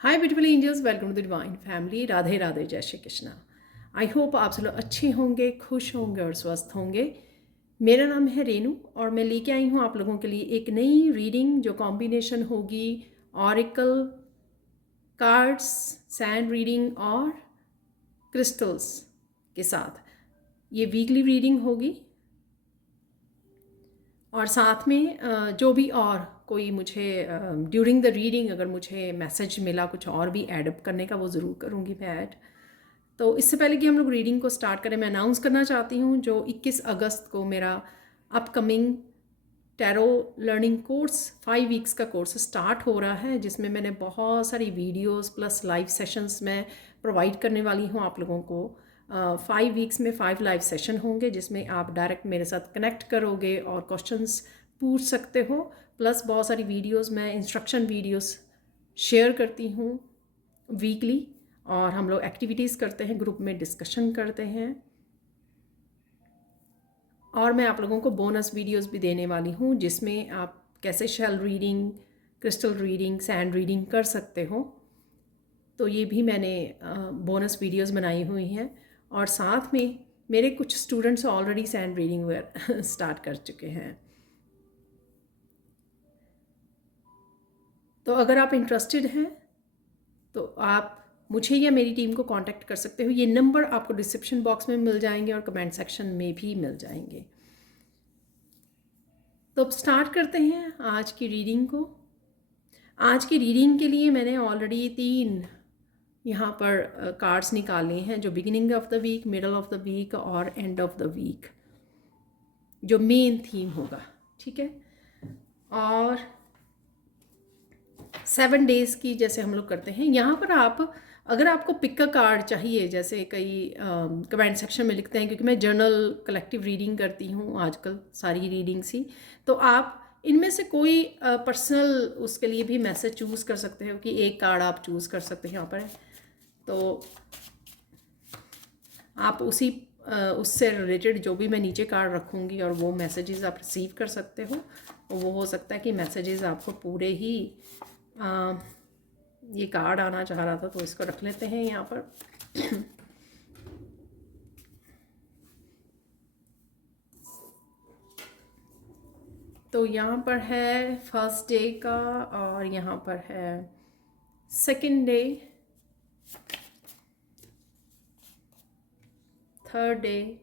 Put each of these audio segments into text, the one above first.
Hi beautiful angels, welcome to the divine family. Radhe Radhe, जय Shri Krishna. I hope आप सब लोग अच्छे होंगे, खुश होंगे और स्वस्थ होंगे। मेरा नाम है रेनू और मैं लेके आई हूँ आप लोगों के लिए एक नई रीडिंग जो कॉम्बिनेशन होगी ऑरिकल कार्ड्स, सैंड रीडिंग और क्रिस्टल्स के साथ। ये वीकली रीडिंग होगी और साथ में जो भी और कोई मुझे ड्यूरिंग द रीडिंग अगर मुझे मैसेज मिला कुछ और भी ऐडअप करने का, वो ज़रूर करूँगी मैं ऐड। तो इससे पहले कि हम लोग रीडिंग को स्टार्ट करें, मैं अनाउंस करना चाहती हूँ जो 21 अगस्त को मेरा upcoming tarot learning course 5 weeks का कोर्स स्टार्ट हो रहा है, जिसमें मैंने बहुत सारी वीडियोस प्लस लाइव सेशंस में प्रोवाइड करने वाली हूँ आप लोगों को। 5 वीक्स में 5 लाइव सेशन होंगे जिसमें आप डायरेक्ट मेरे साथ कनेक्ट करोगे और क्वेश्चंस पूछ सकते हो। प्लस बहुत सारी वीडियोस में इंस्ट्रक्शन वीडियोस शेयर करती हूँ वीकली, और हम लोग एक्टिविटीज़ करते हैं, ग्रुप में डिस्कशन करते हैं, और मैं आप लोगों को बोनस वीडियोस भी देने वाली हूँ जिसमें आप कैसे shell reading, crystal reading, sand reading कर सकते हो। तो ये भी मैंने बोनस वीडियोस बनाई हुई हैं। और साथ में मेरे कुछ students already sand reading were start कर चुके हैं। तो अगर आप इंटरेस्टेड हैं तो आप मुझे या मेरी टीम को कांटेक्ट कर सकते हो। ये नंबर आपको डिस्क्रिप्शन बॉक्स में मिल जाएंगे और कमेंट सेक्शन में भी मिल जाएंगे। तो अब स्टार्ट करते हैं आज की रीडिंग को। आज की रीडिंग के लिए मैंने ऑलरेडी 3 यहाँ पर कार्ड्स निकाले हैं जो beginning of the week, middle of the week और एंड ऑफ द वीक जो मेन थीम होगा, ठीक है। और 7 डेज़ की जैसे हम लोग करते हैं। यहाँ पर आप अगर आपको पिक का कार्ड चाहिए, जैसे कई कमेंट सेक्शन में लिखते हैं, क्योंकि मैं जर्नल कलेक्टिव रीडिंग करती हूँ आजकल सारी रीडिंग्स ही, तो आप इनमें से कोई पर्सनल उसके लिए भी मैसेज चूज़ कर सकते हो कि एक कार्ड आप चूज़ कर सकते हैं यहाँ पर। तो आप उससे रिलेटेड जो भी मैं नीचे कार्ड रखूँगी और वो मैसेजेस आप रिसीव कर सकते हो। वो हो सकता है कि मैसेजेस आपको पूरे ही ये कार्ड आना चाह रहा था, तो इसको रख लेते हैं यहाँ पर। तो यहाँ पर है फर्स्ट डे का और यहाँ पर है सेकंड डे, थर्ड डे,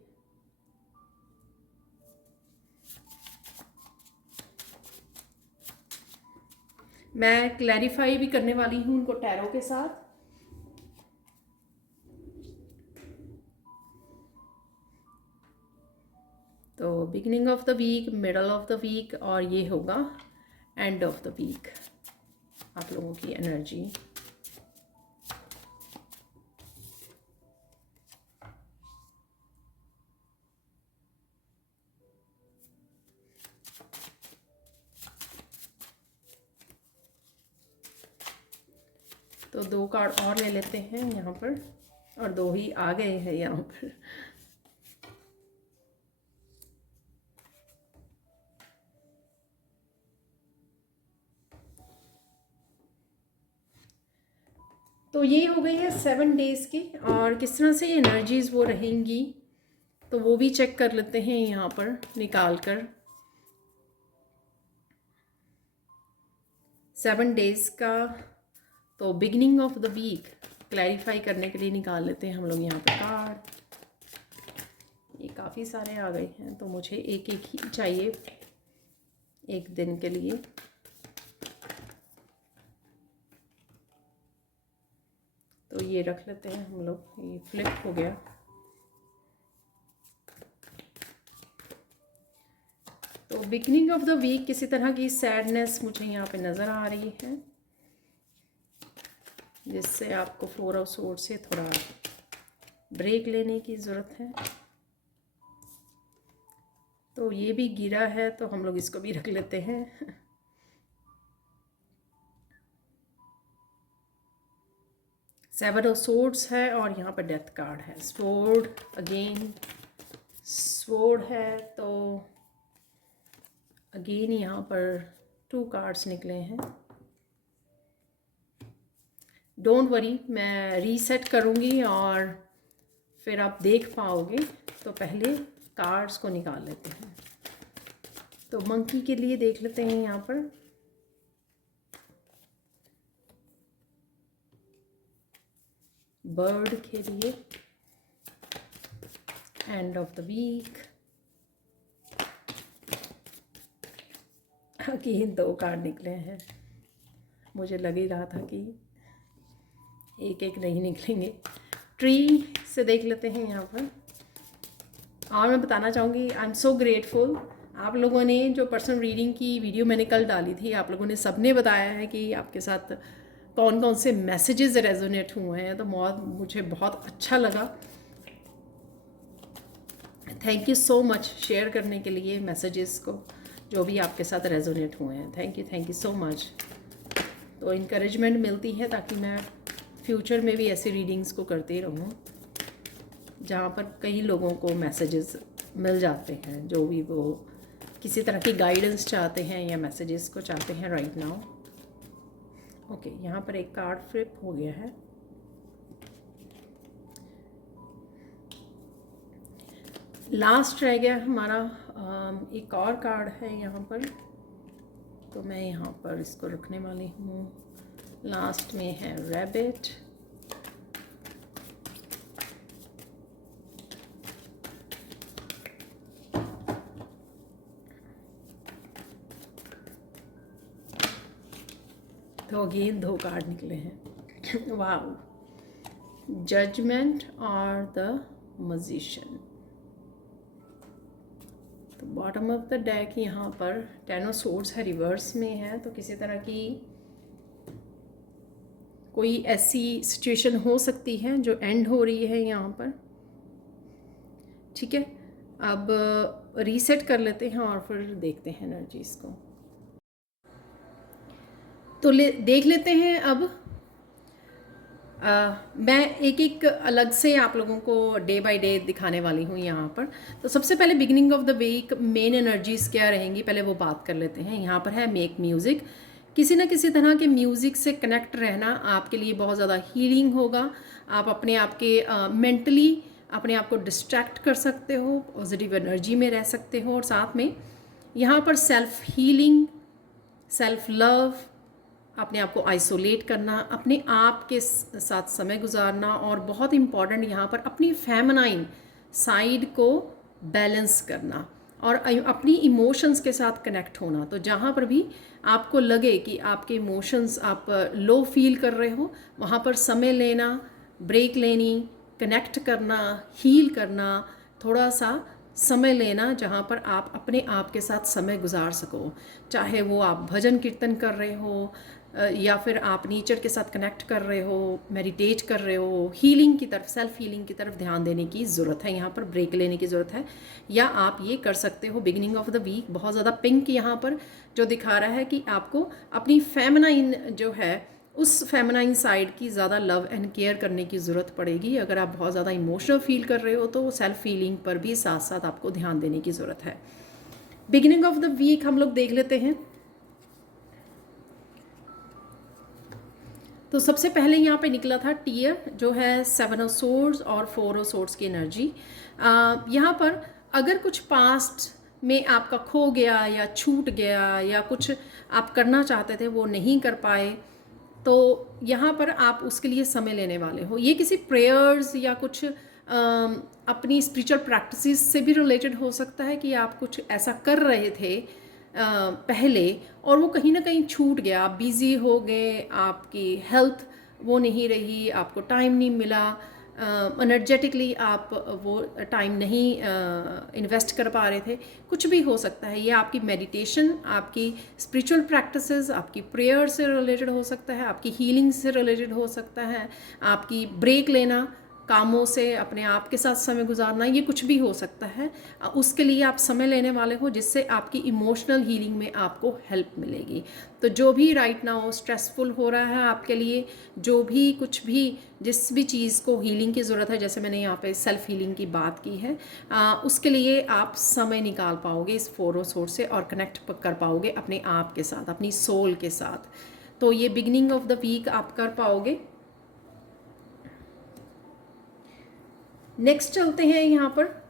मैं क्लैरिफाई भी करने वाली हूँ उनको टैरो के साथ। तो beginning of the week, middle of the week और ये होगा एंड ऑफ द वीक आप लोगों की एनर्जी। तो 2 कार्ड और ले लेते हैं यहाँ पर, और 2 ही आ गए हैं यहाँ पर। तो ये हो गई है 7 डेज़ की, और किस तरह से ये एनर्जीज़ वो रहेंगी तो वो भी चेक कर लेते हैं यहाँ पर निकाल कर। 7 डेज़ का तो beginning of the week clarify करने के लिए निकाल लेते हैं हम लोग यहाँ पर कार्ड। ये काफ़ी सारे आ गए हैं तो मुझे एक एक ही चाहिए एक दिन के लिए। तो ये रख लेते हैं हम लोग, ये फ्लिप हो गया। तो बिगिनिंग ऑफ द वीक किसी तरह की सैडनेस मुझे यहाँ पे नज़र आ रही है, जिससे आपको 4 ऑफ सोर्ड्स से थोड़ा ब्रेक लेने की ज़रूरत है। तो ये भी गिरा है तो हम लोग इसको भी रख लेते हैं। 7 ऑफ सोर्ड्स है और यहाँ पर डेथ कार्ड है। स्वॉर्ड अगेन, स्वॉर्ड है तो अगेन यहाँ पर 2 कार्ड्स निकले हैं। डोंट वरी, मैं रीसेट करूँगी और फिर आप देख पाओगे। तो पहले कार्ड्स को निकाल लेते हैं। तो मंकी के लिए देख लेते हैं यहाँ पर। बर्ड के लिए end of the week. Again 2 card निकले हैं। मुझे लग ही रहा था कि एक एक नहीं निकलेंगे। ट्री से देख लेते हैं यहाँ पर। और मैं बताना चाहूँगी, आई एम सो ग्रेटफुल। आप लोगों ने जो पर्सनल रीडिंग की वीडियो मैंने कल डाली थी, आप लोगों ने सबने बताया है कि आपके साथ कौन कौन से मैसेजेस रेजोनेट हुए हैं। तो मुझे बहुत अच्छा लगा। Thank you so much share करने के लिए मैसेजेस को, जो भी आपके साथ रेजोनेट हुए हैं। Thank you so much. तो इनकरेजमेंट मिलती है ताकि मैं फ्यूचर में भी ऐसी रीडिंग्स को करती रहूँ, जहाँ पर कई लोगों को मैसेजेस मिल जाते हैं, जो भी वो किसी तरह की गाइडेंस चाहते हैं या मैसेजेस को चाहते हैं राइट नाउ। ओके, यहाँ पर एक कार्ड फ्लिप हो गया है। लास्ट रह गया हमारा एक और कार्ड है यहाँ पर। तो मैं यहाँ पर इसको रखने वाली हूँ। लास्ट में है रैबिट। तो अगेन 2 कार्ड निकले हैं। वाओ, जजमेंट और द मजिशियन। तो बॉटम ऑफ द डेक यहाँ पर 10 ऑफ सोर्ड्स है, रिवर्स में है। तो किसी तरह की कोई ऐसी सिचुएशन हो सकती है जो एंड हो रही है यहाँ पर। ठीक है, अब रीसेट कर लेते हैं और फिर देखते हैं एनर्जीज को। तो देख लेते हैं अब। मैं एक एक अलग से आप लोगों को डे बाय डे दिखाने वाली हूँ यहाँ पर। तो सबसे पहले beginning of the week main energies क्या रहेंगी, पहले वो बात कर लेते हैं। यहाँ पर है मेक म्यूज़िक। किसी न किसी तरह के म्यूज़िक से कनेक्ट रहना आपके लिए बहुत ज़्यादा हीलिंग होगा। आप अपने आप के मेंटली अपने आप को डिस्ट्रैक्ट कर सकते हो, पॉजिटिव एनर्जी में रह सकते हो। और साथ में यहाँ पर सेल्फ हीलिंग, सेल्फ लव, अपने आप को आइसोलेट करना, अपने आप के साथ समय गुजारना, और बहुत इम्पॉर्टेंट यहाँ पर अपनी फेमिनाइन साइड को बैलेंस करना और अपनी इमोशंस के साथ कनेक्ट होना। तो जहाँ पर भी आपको लगे कि आपके इमोशंस आप लो फील कर रहे हो, वहाँ पर समय लेना, ब्रेक लेनी, कनेक्ट करना, हील करना, थोड़ा सा समय लेना जहाँ पर आप अपने आप के साथ समय गुजार सको। चाहे वो आप भजन कीर्तन कर रहे हो या फिर आप नेचर के साथ कनेक्ट कर रहे हो, मेडिटेट कर रहे हो, हीलिंग की तरफ, सेल्फ हीलिंग की तरफ ध्यान देने की ज़रूरत है। यहाँ पर ब्रेक लेने की ज़रूरत है। या आप ये कर सकते हो बिगिनिंग ऑफ द वीक, बहुत ज़्यादा पिंक यहाँ पर जो दिखा रहा है कि आपको अपनी फेमिनाइन जो है उस फेमिनाइन साइड की ज़्यादा लव एंड केयर करने की ज़रूरत पड़ेगी। अगर आप बहुत ज़्यादा इमोशनल फील कर रहे हो तो सेल्फ हीलिंग पर भी साथ साथ आपको ध्यान देने की ज़रूरत है। बिगिनिंग ऑफ द वीक हम लोग देख लेते हैं। तो सबसे पहले यहाँ पे निकला था टीयर, जो है 7 ऑफ सोर्ड्स और 4 ऑफ सोर्ड्स की एनर्जी। यहाँ पर अगर कुछ पास्ट में आपका खो गया या छूट गया या कुछ आप करना चाहते थे वो नहीं कर पाए, तो यहाँ पर आप उसके लिए समय लेने वाले हो। ये किसी प्रेयर्स या कुछ अपनी स्पिरिचुअल प्रैक्टिसेस से भी रिलेटेड हो सकता है कि आप कुछ ऐसा कर रहे थे पहले और वो कहीं ना कहीं छूट गया, आप बिज़ी हो गए, आपकी हेल्थ वो नहीं रही, आपको टाइम नहीं मिला, एनर्जेटिकली आप वो टाइम नहीं इन्वेस्ट कर पा रहे थे। कुछ भी हो सकता है। ये आपकी मेडिटेशन, आपकी स्पिरिचुअल प्रैक्टिसेस, आपकी प्रेयर से रिलेटेड हो सकता है, आपकी हीलिंग से रिलेटेड हो सकता है, आपकी ब्रेक लेना, कामों से अपने आप के साथ समय गुजारना, ये कुछ भी हो सकता है। उसके लिए आप समय लेने वाले हो जिससे आपकी इमोशनल हीलिंग में आपको हेल्प मिलेगी। तो जो भी राइट नाउ स्ट्रेसफुल हो रहा है आपके लिए, जो भी कुछ भी जिस भी चीज़ को हीलिंग की ज़रूरत है, जैसे मैंने यहाँ पे सेल्फ हीलिंग की बात की है, उसके लिए आप समय निकाल पाओगे इस 4 ऑफ सोर्स से और कनेक्ट कर पाओगे अपने आप के साथ, अपनी सोल के साथ। तो ये बिगिनिंग ऑफ द वीक आप कर पाओगे। नेक्स्ट चलते हैं यहाँ पर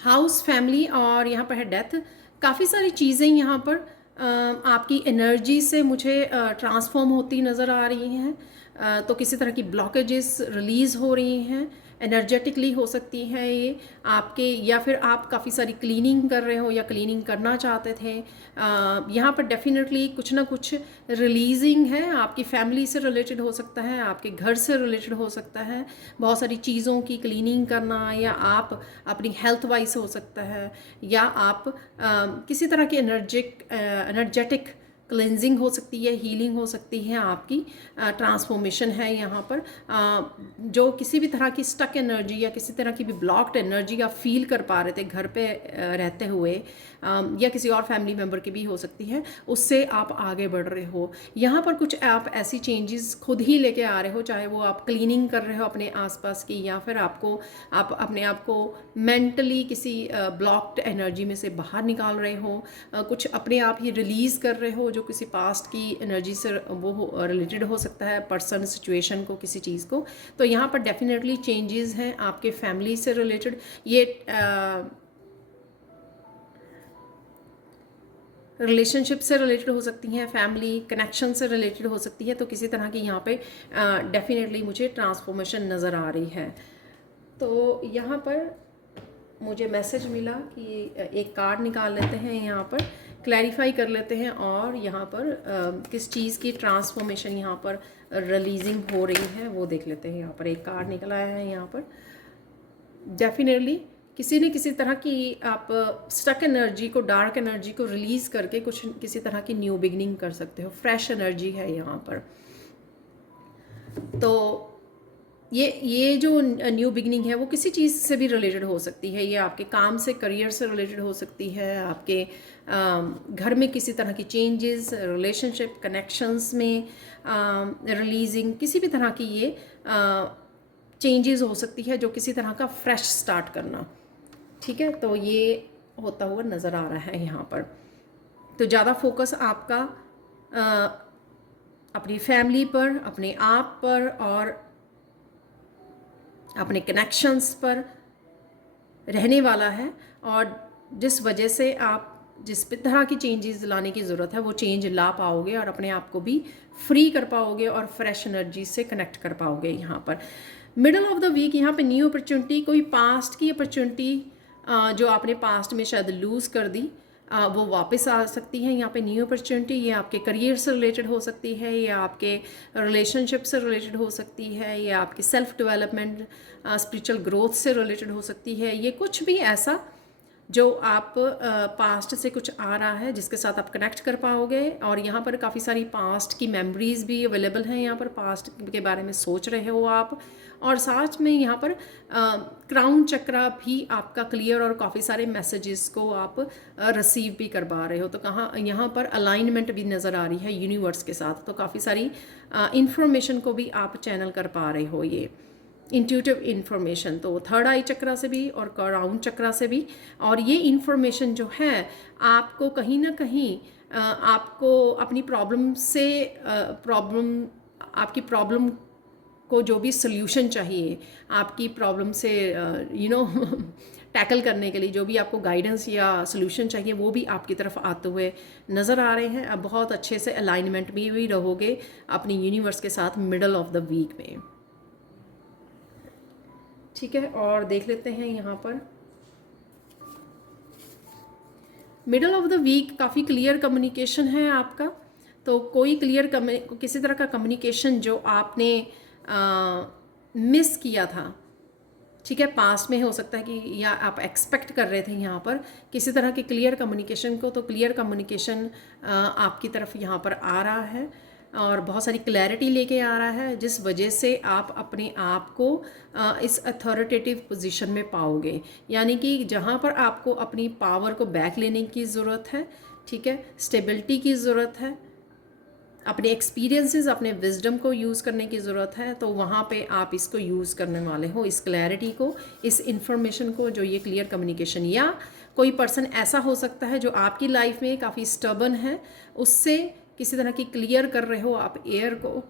हाउस, फैमिली, और यहाँ पर है डेथ। काफ़ी सारी चीज़ें यहाँ पर आपकी एनर्जी से मुझे ट्रांसफॉर्म होती नज़र आ रही हैं। तो किसी तरह की ब्लॉकेजेस रिलीज़ हो रही हैं, एनर्जेटिकली हो सकती हैं ये आपके, या फिर आप काफ़ी सारी क्लीनिंग कर रहे हो या क्लीनिंग करना चाहते थे। यहाँ पर डेफिनेटली कुछ ना कुछ रिलीजिंग है, आपकी फैमिली से रिलेटेड हो सकता है, आपके घर से रिलेटेड हो सकता है, बहुत सारी चीज़ों की क्लीनिंग करना, या आप अपनी हेल्थ वाइज हो सकता है, या आप किसी तरह की एनर्जेटिक क्लेंजिंग हो सकती है, हीलिंग हो सकती है, आपकी ट्रांसफॉर्मेशन है यहाँ पर। जो किसी भी तरह की स्टक एनर्जी या किसी तरह की भी ब्लॉक्ड एनर्जी आप फील कर पा रहे थे घर पे रहते हुए, या किसी और फैमिली मेम्बर की भी हो सकती है, उससे आप आगे बढ़ रहे हो। यहाँ पर कुछ आप ऐसी चेंजेस खुद ही लेके आ रहे हो, चाहे वो आप क्लीनिंग कर रहे हो अपने आसपास की, या फिर आप अपने आप को मेंटली किसी ब्लॉक्ड एनर्जी में से बाहर निकाल रहे हो, कुछ अपने आप ही रिलीज़ कर रहे हो जो किसी पास्ट की एनर्जी से वो रिलेटेड हो सकता है, पर्सन, सिचुएशन को, किसी चीज़ को। तो यहाँ पर डेफिनेटली चेंजेस हैं आपके फैमिली से रिलेटेड। ये रिलेशनशिप से रिलेटेड हो सकती हैं, फैमिली कनेक्शन से रिलेटेड हो सकती है। तो किसी तरह की यहाँ पे डेफिनेटली मुझे ट्रांसफॉर्मेशन नज़र आ रही है। तो यहाँ पर मुझे मैसेज मिला कि एक कार्ड निकाल लेते हैं, यहाँ पर क्लैरिफाई कर लेते हैं, और यहाँ पर किस चीज़ की ट्रांसफॉर्मेशन यहाँ पर रिलीजिंग हो रही है वो देख लेते हैं। यहाँ पर एक कार्ड निकल आया है। यहाँ पर डेफिनेटली किसी न किसी तरह की आप स्टक एनर्जी को, डार्क एनर्जी को रिलीज़ करके कुछ किसी तरह की न्यू बिगनिंग कर सकते हो। फ्रेश एनर्जी है यहाँ पर। तो ये जो न्यू बिगनिंग है वो किसी चीज़ से भी रिलेटेड हो सकती है। ये आपके काम से, करियर से रिलेटेड हो सकती है, आपके घर में किसी तरह की चेंजेस, रिलेशनशिप कनेक्शंस में रिलीजिंग, किसी भी तरह की ये चेंजेस हो सकती है, जो किसी तरह का फ्रेश स्टार्ट करना। ठीक है, तो ये होता हुआ नज़र आ रहा है यहाँ पर। तो ज़्यादा फोकस आपका अपनी फैमिली पर, अपने आप पर, और अपने कनेक्शंस पर रहने वाला है। और जिस वजह से आप जिस तरह की चेंजेस लाने की ज़रूरत है वो चेंज ला पाओगे, और अपने आप को भी फ्री कर पाओगे, और फ्रेश एनर्जी से कनेक्ट कर पाओगे। यहाँ पर मिडल ऑफ द वीक यहाँ पे न्यू अपॉर्चुनिटी, कोई पास्ट की अपॉर्चुनिटी जो आपने पास्ट में शायद लूज़ कर दी, वो वापस आ सकती है। यहाँ पे न्यू अपॉर्चुनिटी ये आपके करियर से रिलेटेड हो सकती है, या आपके रिलेशनशिप से रिलेटेड हो सकती है, या आपकी सेल्फ डेवलपमेंट, स्पिरिचुअल ग्रोथ से रिलेटेड हो सकती है। ये कुछ भी ऐसा जो आप पास्ट से कुछ आ रहा है जिसके साथ आप कनेक्ट कर पाओगे। और यहाँ पर काफ़ी सारी पास्ट की मेमोरीज भी अवेलेबल हैं। यहाँ पर पास्ट के बारे में सोच रहे हो आप, और साथ में यहाँ पर क्राउन चक्रा भी आपका क्लियर, और काफ़ी सारे मैसेजेस को आप रिसीव भी कर पा रहे हो। तो कहाँ यहाँ पर अलाइनमेंट भी नज़र आ रही है यूनिवर्स के साथ। तो काफ़ी सारी इंफॉर्मेशन को भी आप चैनल कर पा रहे हो, ये इंट्यूटिव इन्फॉर्मेशन। तो थर्ड आई चक्रा से भी और क्राउन चक्रा से भी। और ये इन्फॉर्मेशन जो है आपको कहीं ना कहीं आपको अपनी प्रॉब्लम से आपकी प्रॉब्लम को जो भी सल्यूशन चाहिए, आपकी प्रॉब्लम से टैकल करने के लिए जो भी आपको गाइडेंस या सल्यूशन चाहिए, वो भी आपकी तरफ आते हुए नज़र आ रहे हैं। अब बहुत अच्छे से अलाइनमेंट में भी रहोगे अपनी यूनिवर्स के साथ मिडल ऑफ द वीक में। ठीक है, और देख लेते हैं यहाँ पर मिडल ऑफ द वीक काफ़ी क्लियर कम्युनिकेशन है आपका। तो कोई किसी तरह का कम्युनिकेशन जो आपने मिस किया था, ठीक है, पास्ट में हो सकता है कि, या आप एक्सपेक्ट कर रहे थे यहाँ पर किसी तरह के क्लियर कम्युनिकेशन को, तो क्लियर कम्युनिकेशन आपकी तरफ यहाँ पर आ रहा है, और बहुत सारी क्लैरिटी लेके आ रहा है, जिस वजह से आप अपने आप को इस अथॉरिटेटिव पोजीशन में पाओगे। यानी कि जहाँ पर आपको अपनी पावर को बैक लेने की ज़रूरत है, ठीक है, स्टेबिलिटी की ज़रूरत है, अपने एक्सपीरियंसेस, अपने विजडम को यूज़ करने की ज़रूरत है, तो वहाँ पे आप इसको यूज़ करने वाले हो, इस क्लैरिटी को, इस इंफॉर्मेशन को, जो ये क्लियर कम्युनिकेशन। या कोई पर्सन ऐसा हो सकता है जो आपकी लाइफ में काफ़ी स्टबर्न है, उससे किसी तरह की क्लियर कर रहे हो आप एयर को,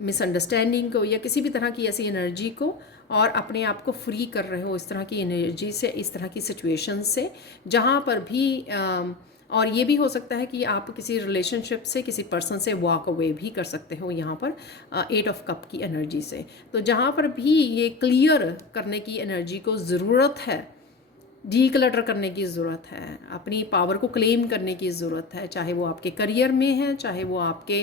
मिसअंडरस्टैंडिंग को या किसी भी तरह की ऐसी एनर्जी को, और अपने आप को फ्री कर रहे हो इस तरह की एनर्जी से, इस तरह की सिचुएशन से जहाँ पर भी और ये भी हो सकता है कि आप किसी रिलेशनशिप से, किसी पर्सन से वॉक अवे भी कर सकते हो यहाँ पर 8 ऑफ कप की एनर्जी से। तो जहाँ पर भी ये क्लियर करने की एनर्जी को ज़रूरत है, डीक्लटर करने की ज़रूरत है, अपनी पावर को क्लेम करने की ज़रूरत है, चाहे वो आपके करियर में है, चाहे वो आपके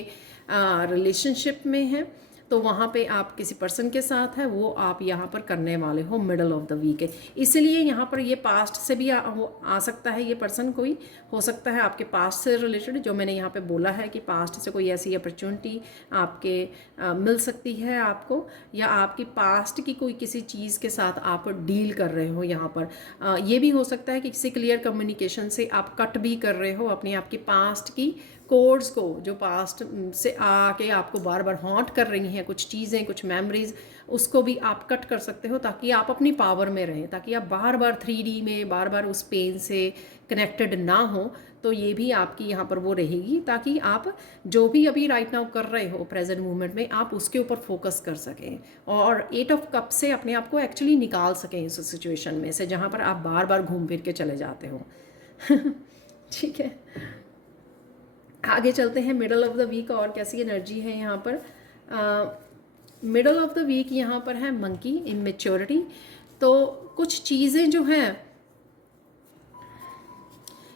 रिलेशनशिप में है, तो वहाँ पे आप किसी पर्सन के साथ है, वो आप यहाँ पर करने वाले हो मिडल ऑफ द वीक है। इसलिए यहाँ पर ये पास्ट से भी आ सकता है, ये पर्सन कोई हो सकता है आपके पास्ट से रिलेटेड, जो मैंने यहाँ पे बोला है कि पास्ट से कोई ऐसी अपॉर्चुनिटी आपके मिल सकती है आपको, या आपकी पास्ट की कोई किसी चीज़ के साथ आप डील कर रहे हो यहाँ पर। ये भी हो सकता है कि किसी क्लियर कम्युनिकेशन से आप कट भी कर रहे हो अपनी आपकी पास्ट की कोड्स को, जो पास्ट से आके आपको बार बार हॉन्ट कर रही हैं कुछ चीज़ें, कुछ मेमोरीज, उसको भी आप कट कर सकते हो ताकि आप अपनी पावर में रहें, ताकि आप बार बार 3D में बार बार उस पेन से कनेक्टेड ना हो। तो ये भी आपकी यहाँ पर वो रहेगी ताकि आप जो भी अभी राइट नाउ कर रहे हो प्रेजेंट मोमेंट में, आप उसके ऊपर फोकस कर सकें और 8 ऑफ कप से अपने आप को एक्चुअली निकाल सकें इस सिचुएशन में से जहाँ पर आप बार बार घूम फिर के चले जाते हो। ठीक है, आगे चलते हैं। मिडल ऑफ द वीक और कैसी एनर्जी है यहाँ पर। मिडल ऑफ द वीक यहाँ पर है मंकी, इमेच्योरिटी। तो कुछ चीज़ें जो हैं,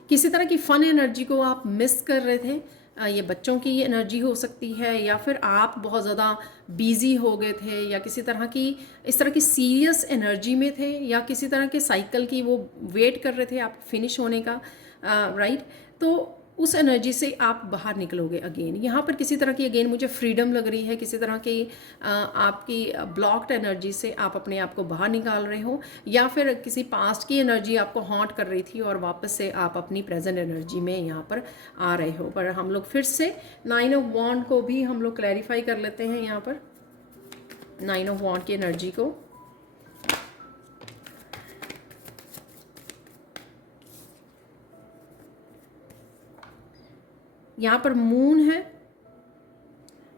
किसी तरह की फ़न एनर्जी को आप मिस कर रहे थे, ये बच्चों की एनर्जी हो सकती है, या फिर आप बहुत ज़्यादा बिजी हो गए थे, या किसी तरह की इस तरह की सीरियस एनर्जी में थे, या किसी तरह के साइकिल की वो वेट कर रहे थे आप फिनिश होने का, राइट। तो उस एनर्जी से आप बाहर निकलोगे अगेन। यहाँ पर किसी तरह की अगेन मुझे फ्रीडम लग रही है, किसी तरह की आपकी ब्लॉक्ड एनर्जी से आप अपने आप को बाहर निकाल रहे हो, या फिर किसी पास्ट की एनर्जी आपको हॉन्ट कर रही थी और वापस से आप अपनी प्रेजेंट एनर्जी में यहाँ पर आ रहे हो। पर हम लोग फिर से 9 ऑफ वॉन्ड को भी हम लोग क्लैरिफाई कर लेते हैं यहाँ पर, 9 ऑफ वॉन्ड की एनर्जी को। यहाँ पर मून है,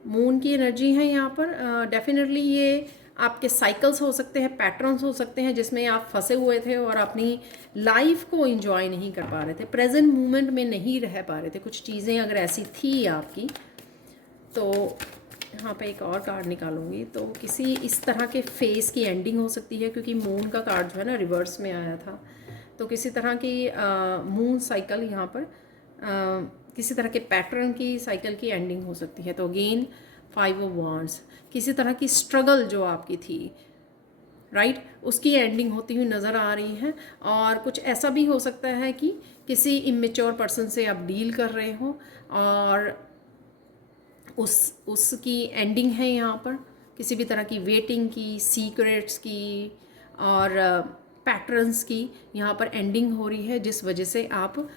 मून की एनर्जी है यहाँ पर। डेफिनेटली ये आपके साइकिल्स हो सकते हैं, पैटर्न्स हो सकते हैं जिसमें आप फंसे हुए थे और अपनी लाइफ को एंजॉय नहीं कर पा रहे थे, प्रेजेंट मोमेंट में नहीं रह पा रहे थे। कुछ चीज़ें अगर ऐसी थी आपकी, तो यहाँ पे एक और कार्ड निकालूंगी, तो किसी इस तरह के फेस की एंडिंग हो सकती है, क्योंकि मून का कार्ड जो है ना रिवर्स में आया था। तो किसी तरह की मून साइकिल यहाँ पर किसी तरह के पैटर्न की साइकिल की एंडिंग हो सकती है। तो अगेन 5 ऑफ वॉन्ड्स, किसी तरह की स्ट्रगल जो आपकी थी, राइट, उसकी एंडिंग होती हुई नज़र आ रही है। और कुछ ऐसा भी हो सकता है कि किसी इमेच्योर पर्सन से आप डील कर रहे हो और उसकी एंडिंग है यहाँ पर, किसी भी तरह की वेटिंग की, सीक्रेट्स की और पैटर्न्स की यहाँ पर एंडिंग हो रही है, जिस वजह से आप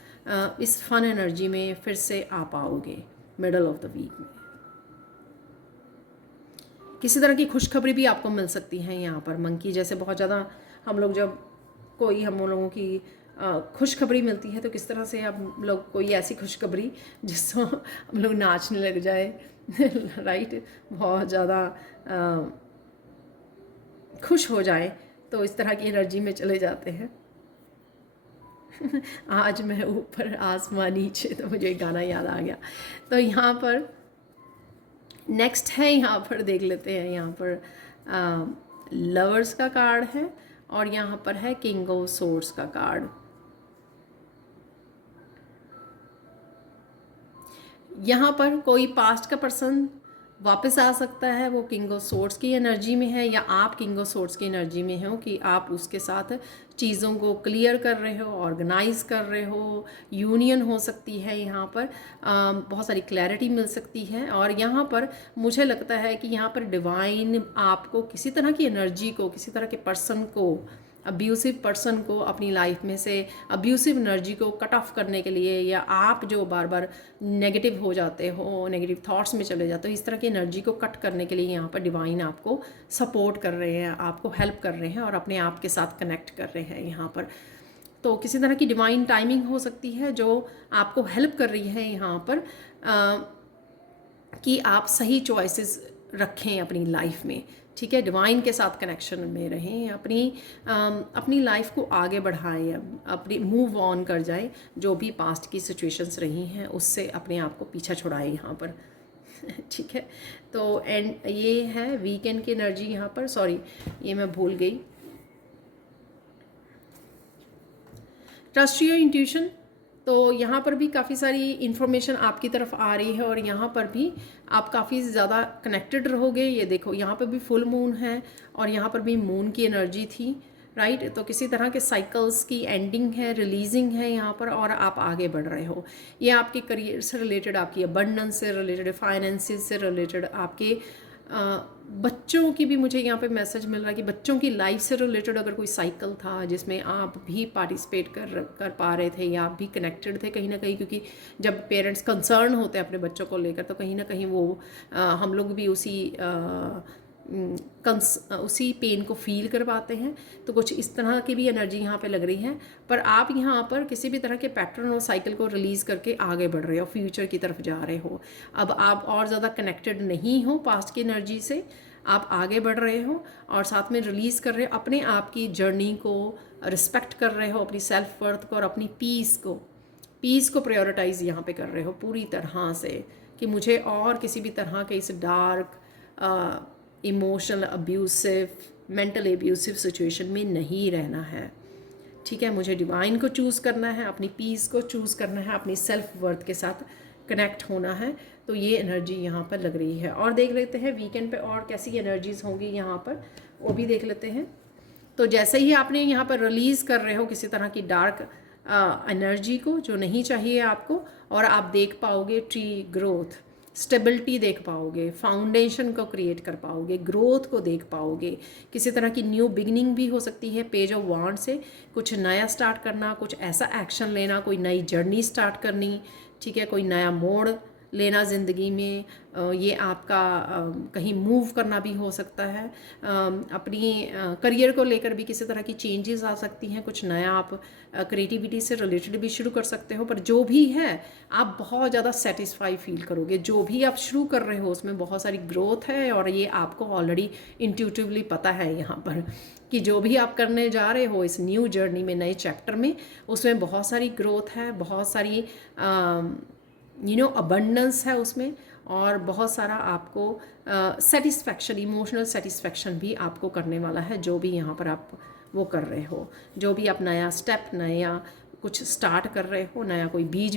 इस फन एनर्जी में फिर से आ पाओगे मिडल ऑफ द वीक में। किसी तरह की खुशखबरी भी आपको मिल सकती है यहाँ पर मंकी जैसे। बहुत ज़्यादा हम लोग जब कोई हम लोगों की खुशखबरी मिलती है, तो किस तरह से हम लोग कोई ऐसी खुशखबरी जिससे हम लोग नाचने लग जाए, राइट, बहुत ज़्यादा खुश हो जाए, तो इस तरह की एनर्जी में चले जाते हैं। आज मैं ऊपर आसमां नीचे, तो मुझे एक गाना याद आ गया। तो यहाँ पर नेक्स्ट है, यहाँ पर देख लेते हैं। यहाँ पर लवर्स का कार्ड है और यहाँ पर है किंग ऑफ सोर्ड्स का कार्ड। यहाँ पर कोई पास्ट का पर्सन वापस आ सकता है, वो किंग ऑफ सोर्ड्स की एनर्जी में है, या आप किंग ऑफ सोर्ड्स की एनर्जी में हो कि आप उसके साथ चीज़ों को क्लियर कर रहे हो, ऑर्गेनाइज कर रहे हो, यूनियन हो सकती है। यहाँ पर बहुत सारी क्लैरिटी मिल सकती है। और यहाँ पर मुझे लगता है कि यहाँ पर डिवाइन आपको किसी तरह की एनर्जी को, किसी तरह के पर्सन को, अब्यूसिव पर्सन को अपनी लाइफ में से अब्यूसिव एनर्जी को कट ऑफ करने के लिए, या आप जो बार बार नेगेटिव हो जाते हो, नेगेटिव थॉट्स में चले जाते हो, इस तरह की एनर्जी को कट करने के लिए यहाँ पर डिवाइन आपको सपोर्ट कर रहे हैं, आपको हेल्प कर रहे हैं और अपने आप के साथ कनेक्ट कर रहे हैं यहाँ पर। तो किसी तरह की डिवाइन टाइमिंग हो सकती है जो आपको हेल्प कर रही है यहाँ पर कि आप सही चॉइसेस रखें अपनी लाइफ में, ठीक है। डिवाइन के साथ कनेक्शन में रहें, अपनी लाइफ को आगे बढ़ाएं, अपनी मूव ऑन कर जाएं, जो भी पास्ट की सिचुएशंस रही हैं उससे अपने आप को पीछा छुड़ाएं यहाँ पर ठीक है। तो एंड ये है वीकेंड की एनर्जी यहाँ पर, सॉरी ये मैं भूल गई। ट्रस्ट योर इंट्यूशन, तो यहाँ पर भी काफ़ी सारी इन्फॉर्मेशन आपकी तरफ आ रही है और यहाँ पर भी आप काफ़ी ज़्यादा कनेक्टेड रहोगे। ये देखो यहाँ पर भी फुल मून है और यहाँ पर भी मून की एनर्जी थी, राइट। तो किसी तरह के साइकिल्स की एंडिंग है, रिलीजिंग है यहाँ पर, और आप आगे बढ़ रहे हो। ये आपके करियर से रिलेटेड, आपकी अबंडेंस से रिलेटेड, फाइनेंसिस से रिलेटेड, आपके बच्चों की भी मुझे यहाँ पे मैसेज मिल रहा है कि बच्चों की लाइफ से रिलेटेड अगर कोई साइकिल था जिसमें आप भी पार्टिसिपेट कर पा रहे थे या आप भी कनेक्टेड थे कहीं ना कहीं, क्योंकि जब पेरेंट्स कंसर्न होते हैं अपने बच्चों को लेकर तो कहीं ना कहीं वो हम लोग भी उसी पेन को फील कर पाते हैं। तो कुछ इस तरह की भी एनर्जी यहाँ पे लग रही है, पर आप यहाँ पर किसी भी तरह के पैटर्न और साइकिल को रिलीज़ करके आगे बढ़ रहे हो, फ्यूचर की तरफ जा रहे हो। अब आप और ज़्यादा कनेक्टेड नहीं हो पास्ट की एनर्जी से, आप आगे बढ़ रहे हो और साथ में रिलीज़ कर रहे हो अपने आप की जर्नी को, रिस्पेक्ट कर रहे हो अपनी सेल्फ वर्थ को और अपनी पीस को प्रायोरिटाइज़ यहाँ पे कर रहे हो पूरी तरह से, कि मुझे और किसी भी तरह के इस dark emotional abusive, mental abusive situation में नहीं रहना है, ठीक है। मुझे डिवाइन को चूज़ करना है, अपनी पीस को चूज़ करना है, अपनी सेल्फ वर्थ के साथ कनेक्ट होना है। तो ये एनर्जी यहाँ पर लग रही है। और देख लेते हैं वीकेंड पे और कैसी एनर्जीज होंगी यहाँ पर, वो भी देख लेते हैं। तो जैसे ही आपने यहाँ पर रिलीज़ कर रहे हो किसी तरह की डार्क एनर्जी को जो नहीं चाहिए आपको, और आप देख पाओगे ट्री ग्रोथ, स्टेबिलिटी देख पाओगे, फाउंडेशन को क्रिएट कर पाओगे, ग्रोथ को देख पाओगे। किसी तरह की न्यू बिगनिंग भी हो सकती है पेज ऑफ वांड से, कुछ नया स्टार्ट करना, कुछ ऐसा एक्शन लेना, कोई नई जर्नी स्टार्ट करनी, ठीक है, कोई नया मोड़ लेना ज़िंदगी में। ये आपका कहीं मूव करना भी हो सकता है, अपनी करियर को लेकर भी किसी तरह की चेंजेस आ सकती हैं, कुछ नया आप क्रिएटिविटी से रिलेटेड भी शुरू कर सकते हो। पर जो भी है आप बहुत ज़्यादा सेटिस्फाई फील करोगे, जो भी आप शुरू कर रहे हो उसमें बहुत सारी ग्रोथ है, और ये आपको ऑलरेडी इंट्यूटिवली पता है यहाँ पर कि जो भी आप करने जा रहे हो इस न्यू जर्नी में, नए चैप्टर में, उसमें बहुत सारी ग्रोथ है, बहुत सारी अबंडेंस है उसमें, और बहुत सारा आपको सेटिस्फैक्शन, इमोशनल सेटिस्फैक्शन भी आपको करने वाला है जो भी यहाँ पर आप वो कर रहे हो। जो भी आप नया स्टेप, नया कुछ स्टार्ट कर रहे हो, नया कोई बीज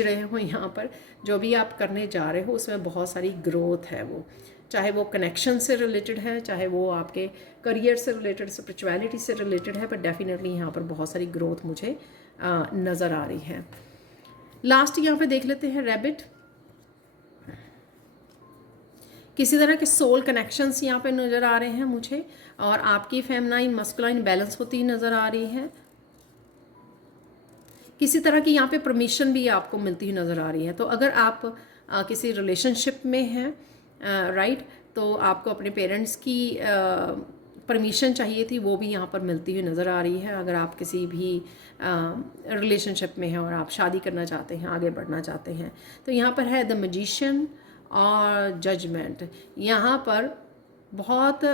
रहे हो यहाँ पर, जो भी आप करने जा रहे हो उसमें बहुत सारी ग्रोथ है। वो चाहे वो कनेक्शन से रिलेटेड है, चाहे वो आपके करियर से रिलेटेड, स्पिरिचुअलिटी से रिलेटेड है, पर डेफिनेटली यहाँ पर बहुत सारी ग्रोथ मुझे नज़र आ रही है। लास्ट यहाँ पे देख लेते हैं रैबिट। किसी तरह के सोल कनेक्शंस यहाँ पे नज़र आ रहे हैं मुझे, और आपकी फेमिनाइन मस्कुलाइन बैलेंस होती हुई नज़र आ रही है। किसी तरह की यहाँ पे परमिशन भी आपको मिलती हुई नज़र आ रही है। तो अगर आप किसी रिलेशनशिप में हैं, राइट, तो आपको अपने पेरेंट्स की परमिशन चाहिए थी, वो भी यहाँ पर मिलती हुई नज़र आ रही है। अगर आप किसी भी रिलेशनशिप में हैं और आप शादी करना चाहते हैं, आगे बढ़ना चाहते हैं, तो यहाँ पर है द मैजिशियन और जजमेंट। यहाँ पर बहुत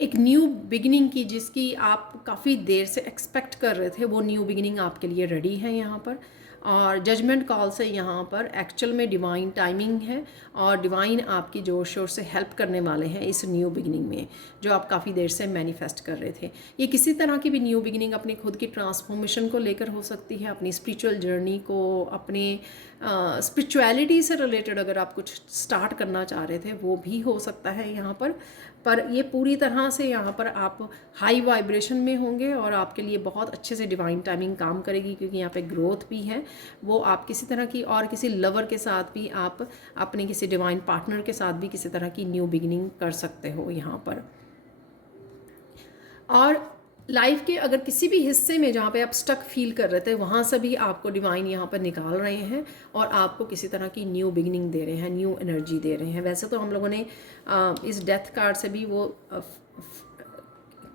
एक न्यू बिगिनिंग की, जिसकी आप काफ़ी देर से एक्सपेक्ट कर रहे थे, वो न्यू बिगिनिंग आपके लिए रेडी है यहाँ पर। और जजमेंट कॉल से यहाँ पर एक्चुअल में डिवाइन टाइमिंग है, और डिवाइन आपकी जोर शोर से हेल्प करने वाले हैं इस न्यू बिगिनिंग में, जो आप काफ़ी देर से मैनिफेस्ट कर रहे थे। ये किसी तरह की भी न्यू बिगिनिंग अपनी खुद की ट्रांसफॉर्मेशन को लेकर हो सकती है, अपनी स्पिरिचुअल जर्नी को, अपने स्पिरिचुअलिटी से रिलेटेड अगर आप कुछ स्टार्ट करना चाह रहे थे वो भी हो सकता है यहाँ पर ये पूरी तरह से यहाँ पर आप हाई वाइब्रेशन में होंगे और आपके लिए बहुत अच्छे से डिवाइन टाइमिंग काम करेगी, क्योंकि यहाँ पे ग्रोथ भी है। वो आप किसी तरह की, और किसी लवर के साथ भी, आप अपने किसी डिवाइन पार्टनर के साथ भी किसी तरह की न्यू बिगिनिंग कर सकते हो यहाँ पर। और लाइफ के अगर किसी भी हिस्से में जहाँ पे आप स्टक फील कर रहे थे, वहाँ से भी आपको डिवाइन यहाँ पर निकाल रहे हैं और आपको किसी तरह की न्यू बिगिनिंग दे रहे हैं, न्यू एनर्जी दे रहे हैं। वैसे तो हम लोगों ने इस डेथ कार्ड से भी वो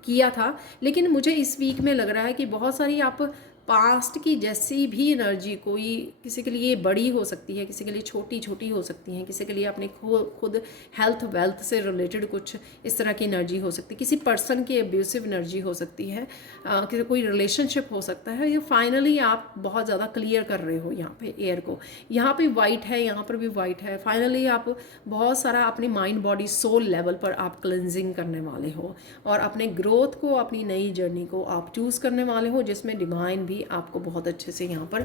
किया था, लेकिन मुझे इस वीक में लग रहा है कि बहुत सारी आप पास्ट की जैसी भी एनर्जी कोई किसी के लिए बड़ी हो सकती है, किसी के लिए छोटी छोटी हो सकती है, किसी के लिए अपने खुद हेल्थ वेल्थ से रिलेटेड कुछ इस तरह की एनर्जी हो सकती है, किसी पर्सन की एब्यूसिव एनर्जी हो सकती है, किसी कोई रिलेशनशिप हो सकता है। ये फाइनली आप बहुत ज़्यादा क्लियर कर रहे हो यहाँ पे एयर को। यहाँ पे वाइट है, यहाँ पर भी वाइट है। फाइनली आप बहुत सारा अपनी माइंड बॉडी सोल लेवल पर आप क्लेंजिंग करने वाले हो और अपने ग्रोथ को, अपनी नई जर्नी को आप चूज़ करने वाले हो, जिसमें डिवाइन भी आपको बहुत अच्छे से यहाँ पर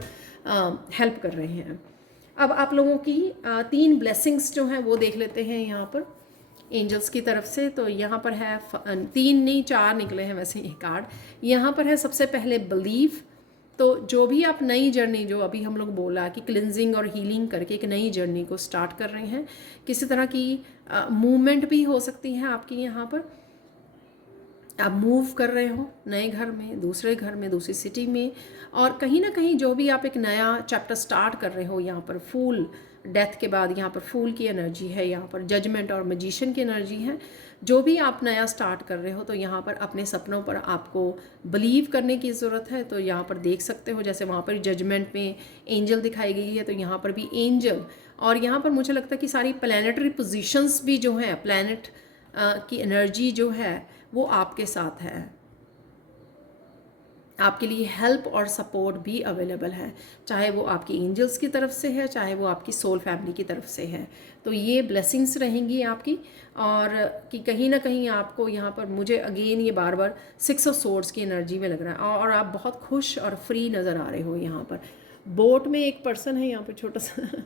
हेल्प कर रहे हैं। अब आप लोगों की 3 ब्लेसिंग्स जो हैं वो देख लेते हैं यहाँ पर एंजल्स की तरफ से। तो यहाँ पर है 3 नहीं 4 निकले हैं वैसे ये कार्ड। यहाँ पर है सबसे पहले बिलीव। तो जो भी आप नई जर्नी, जो अभी हम लोग बोला कि क्लिनजिंग और हीलिंग करके एक नई जर्नी को स्टार्ट कर रहे हैं, किसी तरह की मूवमेंट भी हो सकती है आपकी। यहाँ पर आप मूव कर रहे हो नए घर में, दूसरे घर में, दूसरी सिटी में, और कहीं ना कहीं जो भी आप एक नया चैप्टर स्टार्ट कर रहे हो, यहाँ पर फूल डेथ के बाद यहाँ पर फूल की एनर्जी है, यहाँ पर जजमेंट और मैजिशियन की एनर्जी है। जो भी आप नया स्टार्ट कर रहे हो तो यहाँ पर अपने सपनों पर आपको बिलीव करने की ज़रूरत है। तो यहाँ पर देख सकते हो जैसे वहाँ पर जजमेंट में एंजल दिखाई गई है, तो यहाँ पर भी एंजल, और यहाँ पर मुझे लगता है कि सारी प्लैनेटरी पोजीशंस भी जो हैं, प्लैनेट की एनर्जी जो है वो आपके साथ है, आपके लिए हेल्प और सपोर्ट भी अवेलेबल है, चाहे वो आपकी एंजल्स की तरफ से है, चाहे वो आपकी सोल फैमिली की तरफ से है। तो ये ब्लेसिंग्स रहेंगी आपकी, और कि कहीं ना कहीं आपको यहाँ पर, मुझे अगेन ये बार बार 6 ऑफ सोर्ड्स की एनर्जी में लग रहा है, और आप बहुत खुश और फ्री नज़र आ रहे हो। यहाँ पर बोट में एक पर्सन है यहाँ पर छोटा सा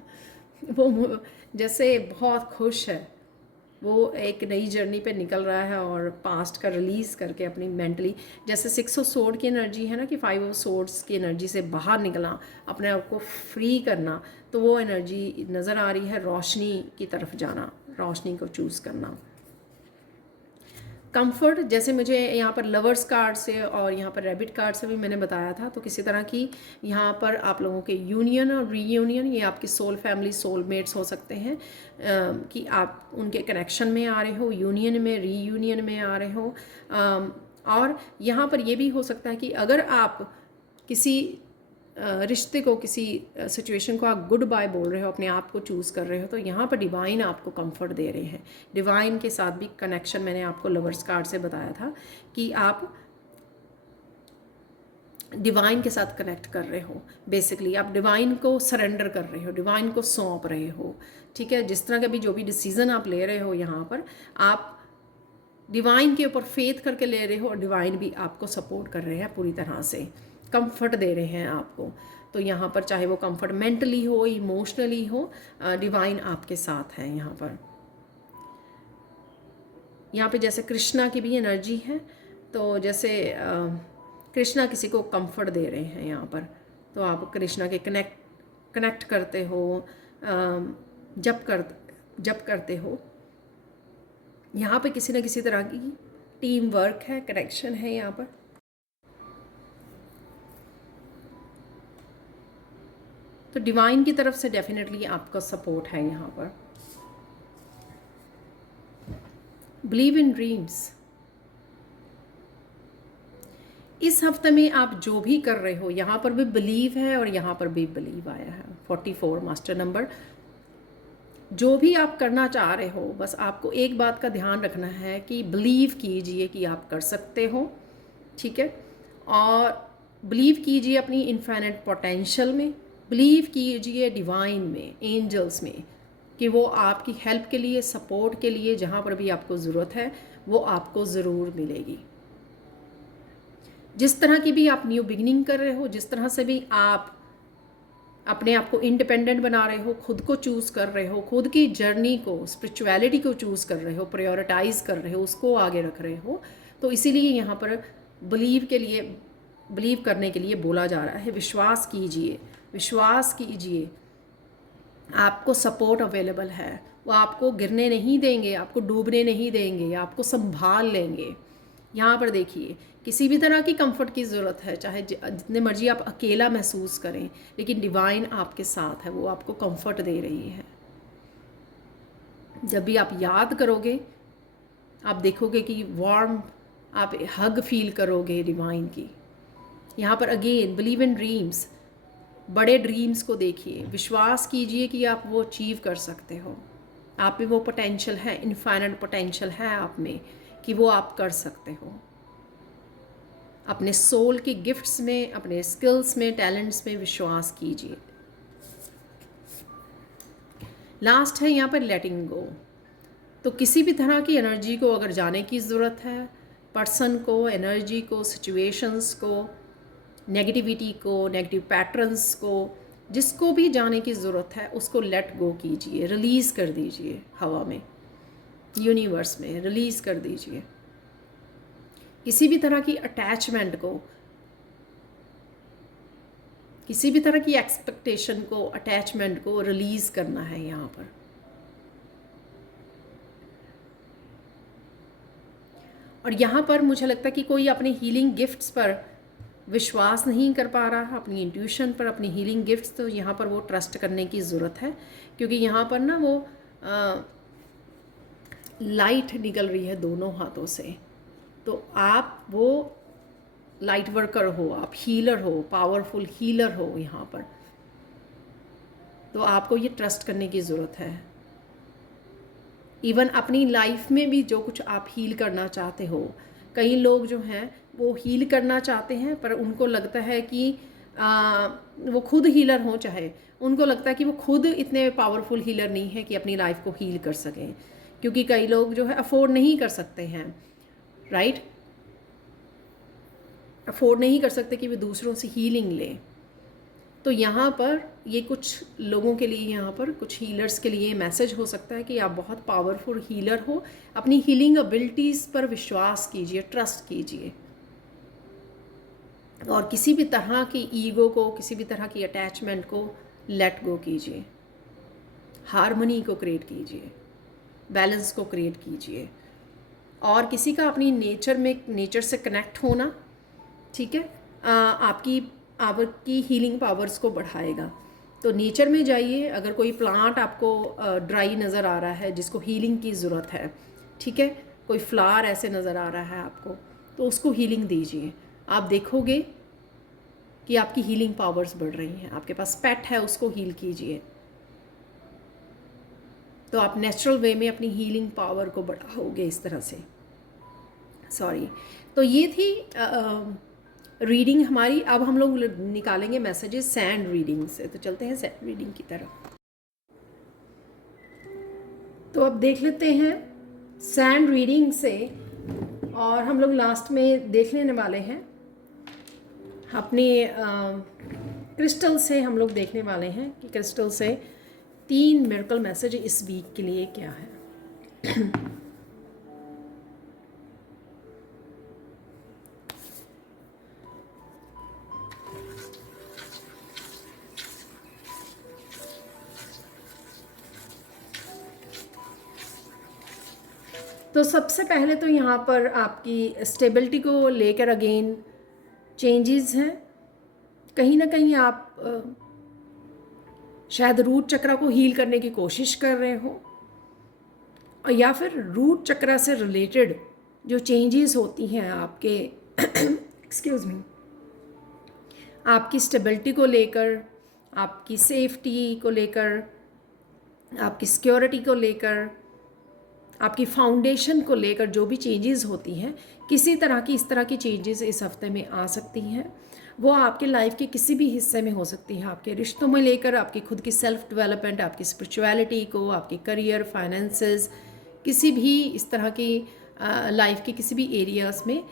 वो जैसे बहुत खुश है, वो एक नई जर्नी पे निकल रहा है और पास्ट का रिलीज़ करके अपनी मेंटली, जैसे 6 ऑफ सोर्ड की एनर्जी है ना कि 5 ऑफ सोर्ड्स की एनर्जी से बाहर निकलना, अपने आप को फ्री करना, तो वो एनर्जी नज़र आ रही है। रोशनी की तरफ जाना, रोशनी को चूज़ करना। कंफर्ट, जैसे मुझे यहाँ पर लवर्स कार्ड से और यहाँ पर रैबिट कार्ड से भी मैंने बताया था, तो किसी तरह की यहाँ पर आप लोगों के यूनियन और रीयूनियन, ये आपकी सोल फैमिली, सोलमेट्स हो सकते हैं, कि आप उनके कनेक्शन में आ रहे हो, यूनियन में, रीयूनियन में आ रहे हो। और यहाँ पर ये भी हो सकता है कि अगर आप किसी रिश्ते को, किसी सिचुएशन को आप गुड बाय बोल रहे हो, अपने आप को चूज़ कर रहे हो, तो यहाँ पर डिवाइन आपको कंफर्ट दे रहे हैं। डिवाइन के साथ भी कनेक्शन, मैंने आपको लवर्स कार्ड से बताया था कि आप डिवाइन के साथ कनेक्ट कर रहे हो। बेसिकली आप डिवाइन को सरेंडर कर रहे हो, डिवाइन को सौंप रहे हो, ठीक है। जिस तरह का भी जो भी डिसीज़न आप ले रहे हो, यहाँ पर आप डिवाइन के ऊपर फेथ करके ले रहे हो, और डिवाइन भी आपको सपोर्ट कर रहे हैं पूरी तरह से, कंफर्ट दे रहे हैं आपको। तो यहाँ पर चाहे वो कंफर्ट मेंटली हो, इमोशनली हो, डिवाइन आपके साथ है। यहाँ पे जैसे कृष्णा की भी एनर्जी है, तो जैसे कृष्णा किसी को कंफर्ट दे रहे हैं यहाँ पर, तो आप कृष्णा के कनेक्ट करते हो, जप करते हो। यहाँ पे किसी न किसी तरह की टीम वर्क है, कनेक्शन है यहाँ पर। तो डिवाइन की तरफ से डेफिनेटली आपका सपोर्ट है यहाँ पर। Believe in dreams. इस हफ्ते में आप जो भी कर रहे हो, यहाँ पर भी बिलीव है और यहाँ पर भी बिलीव आया है, 44 मास्टर नंबर। जो भी आप करना चाह रहे हो, बस आपको एक बात का ध्यान रखना है कि बिलीव कीजिए कि आप कर सकते हो, ठीक है। और बिलीव कीजिए अपनी इनफाइनाइट पोटेंशियल में, बिलीव कीजिए डिवाइन में, एंजल्स में, कि वो आपकी हेल्प के लिए, सपोर्ट के लिए, जहाँ पर भी आपको ज़रूरत है वो आपको ज़रूर मिलेगी। जिस तरह की भी आप न्यू बिगिनिंग कर रहे हो, जिस तरह से भी आप अपने आप को इंडिपेंडेंट बना रहे हो, खुद को चूज़ कर रहे हो, खुद की जर्नी को, स्पिरिचुअलिटी को चूज़ कर रहे हो, प्रायोरिटाइज कर रहे हो, उसको आगे रख रहे हो, तो इसीलिए यहाँ पर बिलीव करने के लिए बोला जा रहा है। विश्वास कीजिए, विश्वास कीजिए, आपको सपोर्ट अवेलेबल है, वो आपको गिरने नहीं देंगे, आपको डूबने नहीं देंगे, आपको संभाल लेंगे। यहाँ पर देखिए, किसी भी तरह की कंफर्ट की ज़रूरत है, चाहे जितने मर्जी आप अकेला महसूस करें, लेकिन डिवाइन आपके साथ है, वो आपको कंफर्ट दे रही है। जब भी आप याद करोगे, आप देखोगे कि वार्म, आप हग फील करोगे डिवाइन की, यहाँ पर अगेन बिलीव इन ड्रीम्स, बड़े ड्रीम्स को देखिए, विश्वास कीजिए कि आप वो अचीव कर सकते हो। आप में वो पोटेंशियल है, इनफाइनाइट पोटेंशियल है आप में कि वो आप कर सकते हो। अपने सोल के गिफ्ट्स में, अपने स्किल्स में, टैलेंट्स में विश्वास कीजिए। लास्ट है यहाँ पर लेटिंग गो। तो किसी भी तरह की एनर्जी को अगर जाने की ज़रूरत है, पर्सन को, एनर्जी को, सिचुएशंस को, नेगेटिविटी को, नेगेटिव पैटर्न्स को, जिसको भी जाने की ज़रूरत है उसको लेट गो कीजिए, रिलीज़ कर दीजिए हवा में, यूनिवर्स में रिलीज़ कर दीजिए। किसी भी तरह की अटैचमेंट को, किसी भी तरह की एक्सपेक्टेशन को, अटैचमेंट को रिलीज़ करना है यहाँ पर। और यहाँ पर मुझे लगता है कि कोई अपने हीलिंग गिफ्ट्स पर विश्वास नहीं कर पा रहा, अपनी इंट्यूशन पर, अपनी हीलिंग गिफ्ट्स, तो यहाँ पर वो ट्रस्ट करने की ज़रूरत है, क्योंकि यहाँ पर ना वो लाइट निकल रही है दोनों हाथों से। तो आप वो लाइट वर्कर हो, आप हीलर हो, पावरफुल हीलर हो यहाँ पर, तो आपको ये ट्रस्ट करने की ज़रूरत है। इवन अपनी लाइफ में भी जो कुछ आप हील करना चाहते हो, कई लोग जो हैं वो हील करना चाहते हैं पर उनको लगता है कि वो खुद हीलर हों, चाहे उनको लगता है कि वो खुद इतने पावरफुल हीलर नहीं है कि अपनी लाइफ को हील कर सकें, क्योंकि कई लोग जो है अफोर्ड नहीं कर सकते हैं, राइट, अफोर्ड नहीं कर सकते कि वे दूसरों से हीलिंग लें। तो यहाँ पर ये कुछ लोगों के लिए, यहाँ पर कुछ हीलर्स के लिए मैसेज हो सकता है कि आप बहुत पावरफुल हीलर हो, अपनी हीलिंग एबिलिटीज़ पर विश्वास कीजिए, ट्रस्ट कीजिए, और किसी भी तरह की ईगो को, किसी भी तरह की अटैचमेंट को लेट गो कीजिए, हार्मनी को क्रिएट कीजिए, बैलेंस को क्रिएट कीजिए। और किसी का अपनी नेचर से कनेक्ट होना, ठीक है, आपकी हीलिंग पावर्स को बढ़ाएगा। तो नेचर में जाइए, अगर कोई प्लांट आपको ड्राई नज़र आ रहा है जिसको हीलिंग की ज़रूरत है, ठीक है, कोई फ्लावर ऐसे नज़र आ रहा है आपको, तो उसको हीलिंग दीजिए। आप देखोगे कि आपकी हीलिंग पावर्स बढ़ रही हैं। आपके पास पेट है, उसको हील कीजिए, तो आप नेचुरल वे में अपनी हीलिंग पावर को बढ़ाओगे इस तरह से। तो ये थी रीडिंग हमारी। अब हम लोग निकालेंगे मैसेजेस सैंड रीडिंग से। तो चलते हैं सैंड रीडिंग की तरफ। तो अब देख लेते हैं सैंड रीडिंग से, और हम लोग लास्ट में देख लेने वाले हैं अपने क्रिस्टल से। हम लोग देखने वाले हैं कि क्रिस्टल से 3 मिरेकल मैसेज इस वीक के लिए क्या है। तो सबसे पहले तो यहाँ पर आपकी स्टेबिलिटी को लेकर अगेन चेंजेस हैं। कहीं ना कहीं आप शायद रूट चक्र को हील करने की कोशिश कर रहे हो, और या फिर रूट चक्र से रिलेटेड जो चेंजेस होती हैं आपके एक्सक्यूज़ मी, आपकी स्टेबिलिटी को लेकर, आपकी सेफ्टी को लेकर, आपकी सिक्योरिटी को लेकर, आपकी फाउंडेशन को लेकर जो भी चेंजेस होती हैं, किसी तरह की इस तरह की चेंजेस इस हफ्ते में आ सकती हैं। वो आपके लाइफ के किसी भी हिस्से में हो सकती है, आपके रिश्तों में लेकर, आपकी खुद की सेल्फ डेवलपमेंट, आपकी स्पिरिचुअलिटी को, आपके करियर, फाइनेंसेस, किसी भी इस तरह की लाइफ के किसी भी एरियाज़ में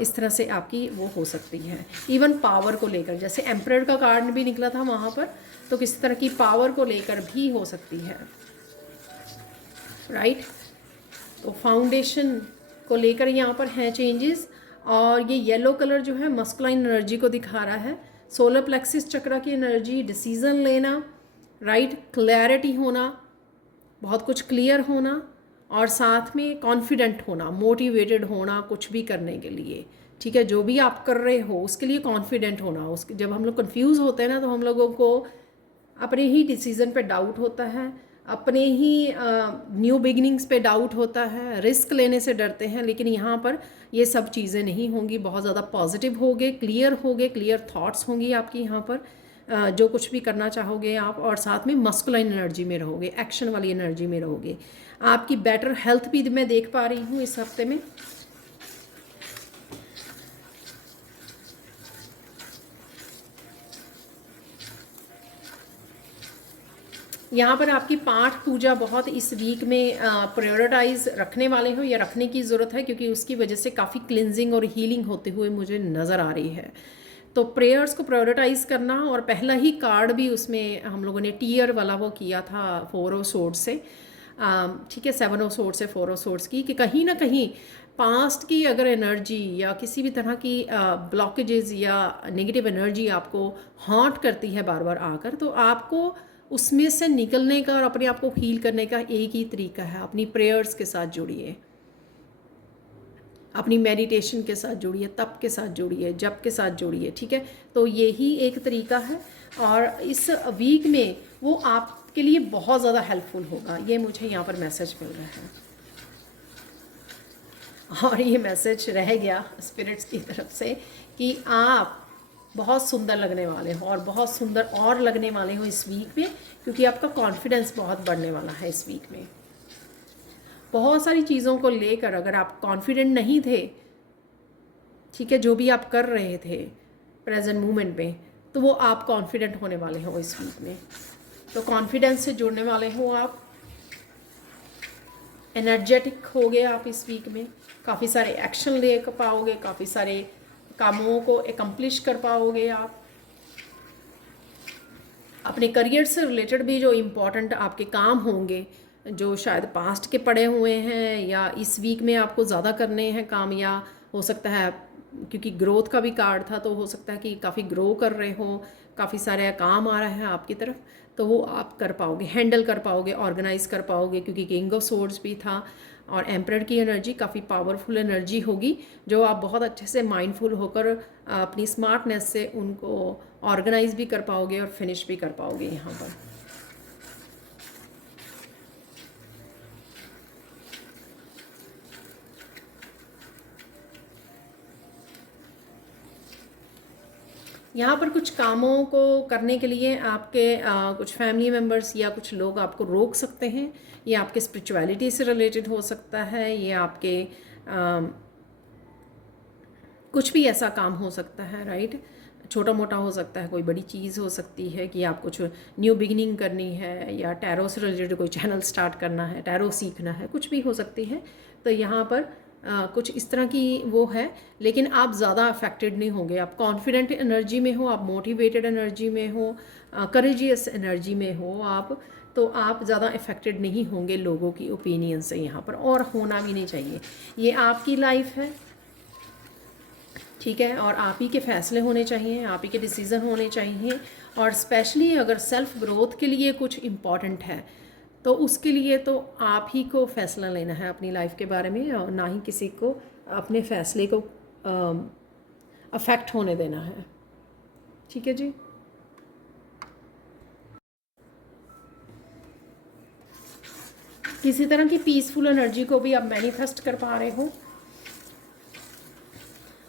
इस तरह से आपकी वो हो सकती है। इवन पावर को लेकर, जैसे एम्परर का कार्ड भी निकला था वहाँ पर, तो किसी तरह की पावर को लेकर भी हो सकती है, राइट। तो फाउंडेशन को लेकर यहाँ पर हैं चेंजेस। और ये येलो कलर जो है मस्कुलाइन एनर्जी को दिखा रहा है, सोलर प्लेक्सिस चक्र की एनर्जी, डिसीज़न लेना, राइट, क्लैरिटी होना, बहुत कुछ क्लियर होना, और साथ में कॉन्फिडेंट होना, मोटिवेटेड होना कुछ भी करने के लिए, ठीक है, जो भी आप कर रहे हो उसके लिए कॉन्फिडेंट होना। उसके जब हम लोग कंफ्यूज होते हैं ना, तो हम लोगों को अपने ही डिसीज़न पे डाउट होता है, अपने ही न्यू बिगिनिंग्स पे डाउट होता है, रिस्क लेने से डरते हैं। लेकिन यहाँ पर ये सब चीज़ें नहीं होंगी, बहुत ज़्यादा पॉजिटिव होगे, क्लियर थॉट्स होंगी आपकी यहाँ पर। जो कुछ भी करना चाहोगे आप, और साथ में मस्कुलाइन एनर्जी में रहोगे, एक्शन वाली एनर्जी में रहोगे। आपकी बेटर हेल्थ भी मैं देख पा रही हूँ इस हफ्ते में। यहाँ पर आपकी पाठ पूजा बहुत इस वीक में प्रायोरिटाइज रखने वाले हो, या रखने की ज़रूरत है, क्योंकि उसकी वजह से काफ़ी क्लिनजिंग और हीलिंग होते हुए मुझे नज़र आ रही है। तो प्रेयर्स को प्रायोरिटाइज करना, और पहला ही कार्ड भी उसमें हम लोगों ने टीयर वाला वो किया था 4 ऑफ सोर्ड्स से, ठीक है, 7 ऑफ सोर्ड्स से 4 ऑफ सोर्ड्स की, कि कहीं ना कहीं पास्ट की अगर एनर्जी या किसी भी तरह की ब्लॉकेजेस या नेगेटिव एनर्जी आपको हॉन्ट करती है बार बार आकर, तो आपको उसमें से निकलने का और अपने आप को हील करने का एक ही तरीका है, अपनी प्रेयर्स के साथ जुड़िए, अपनी मेडिटेशन के साथ जुड़िए, तप के साथ जुड़िए, जप के साथ जुड़िए, ठीक है। तो यही एक तरीका है, और इस वीक में वो आपके लिए बहुत ज़्यादा हेल्पफुल होगा, ये मुझे यहाँ पर मैसेज मिल रहा है। और ये मैसेज रह गया स्पिरिट्स की तरफ से कि आप बहुत सुंदर लगने वाले हो, और बहुत सुंदर और लगने वाले हो इस वीक में, क्योंकि आपका कॉन्फिडेंस बहुत बढ़ने वाला है इस वीक में। बहुत सारी चीज़ों को लेकर अगर आप कॉन्फिडेंट नहीं थे, ठीक है, जो भी आप कर रहे थे प्रेजेंट मोमेंट में, तो वो आप कॉन्फिडेंट होने वाले हो इस वीक में। तो कॉन्फिडेंस से जुड़ने वाले हो आप, एनर्जेटिक हो गए आप इस वीक में, काफ़ी सारे एक्शन ले पाओगे, काफ़ी सारे कामों को एकम्प्लिश कर पाओगे आप। अपने करियर से रिलेटेड भी जो इम्पोर्टेंट आपके काम होंगे, जो शायद पास्ट के पड़े हुए हैं, या इस वीक में आपको ज़्यादा करने हैं काम, या हो सकता है क्योंकि ग्रोथ का भी कार्ड था, तो हो सकता है कि काफ़ी ग्रो कर रहे हो, काफ़ी सारे काम आ रहा है आपकी तरफ, तो वो आप कर पाओगे, हैंडल कर पाओगे, ऑर्गेनाइज कर पाओगे, क्योंकि किंग ऑफ सोर्ड्स भी था, और एम्परर की एनर्जी काफ़ी पावरफुल एनर्जी होगी, जो आप बहुत अच्छे से माइंडफुल होकर अपनी स्मार्टनेस से उनको ऑर्गेनाइज भी कर पाओगे और फिनिश भी कर पाओगे यहाँ पर। यहाँ पर कुछ कामों को करने के लिए आपके कुछ फैमिली मेम्बर्स या कुछ लोग आपको रोक सकते हैं। ये आपके स्पिरिचुअलिटी से रिलेटेड हो सकता है, ये आपके कुछ भी ऐसा काम हो सकता है, राइट। छोटा मोटा हो सकता है, कोई बड़ी चीज़ हो सकती है कि आप कुछ न्यू बिगिनिंग करनी है, या टैरो से रिलेटेड कोई चैनल स्टार्ट करना है, टैरो सीखना है, कुछ भी हो सकती है। तो यहाँ पर कुछ इस तरह की वो है, लेकिन आप ज़्यादा अफेक्टेड नहीं होंगे। आप कॉन्फिडेंट एनर्जी में हो, आप मोटिवेटेड एनर्जी में हो, करेजियस एनर्जी में हो आप, तो आप ज़्यादा अफेक्टेड नहीं होंगे लोगों की ओपिनियन से यहाँ पर, और होना भी नहीं चाहिए। ये आपकी लाइफ है, ठीक है, और आप ही के फैसले होने चाहिए, आप ही के डिसीज़न होने चाहिए। और स्पेशली अगर सेल्फ ग्रोथ के लिए कुछ इम्पॉर्टेंट है, तो उसके लिए तो आप ही को फैसला लेना है अपनी लाइफ के बारे में, और ना ही किसी को अपने फैसले को अफेक्ट होने देना है, ठीक है जी। किसी तरह की पीसफुल एनर्जी को भी आप मैनिफेस्ट कर पा रहे हो।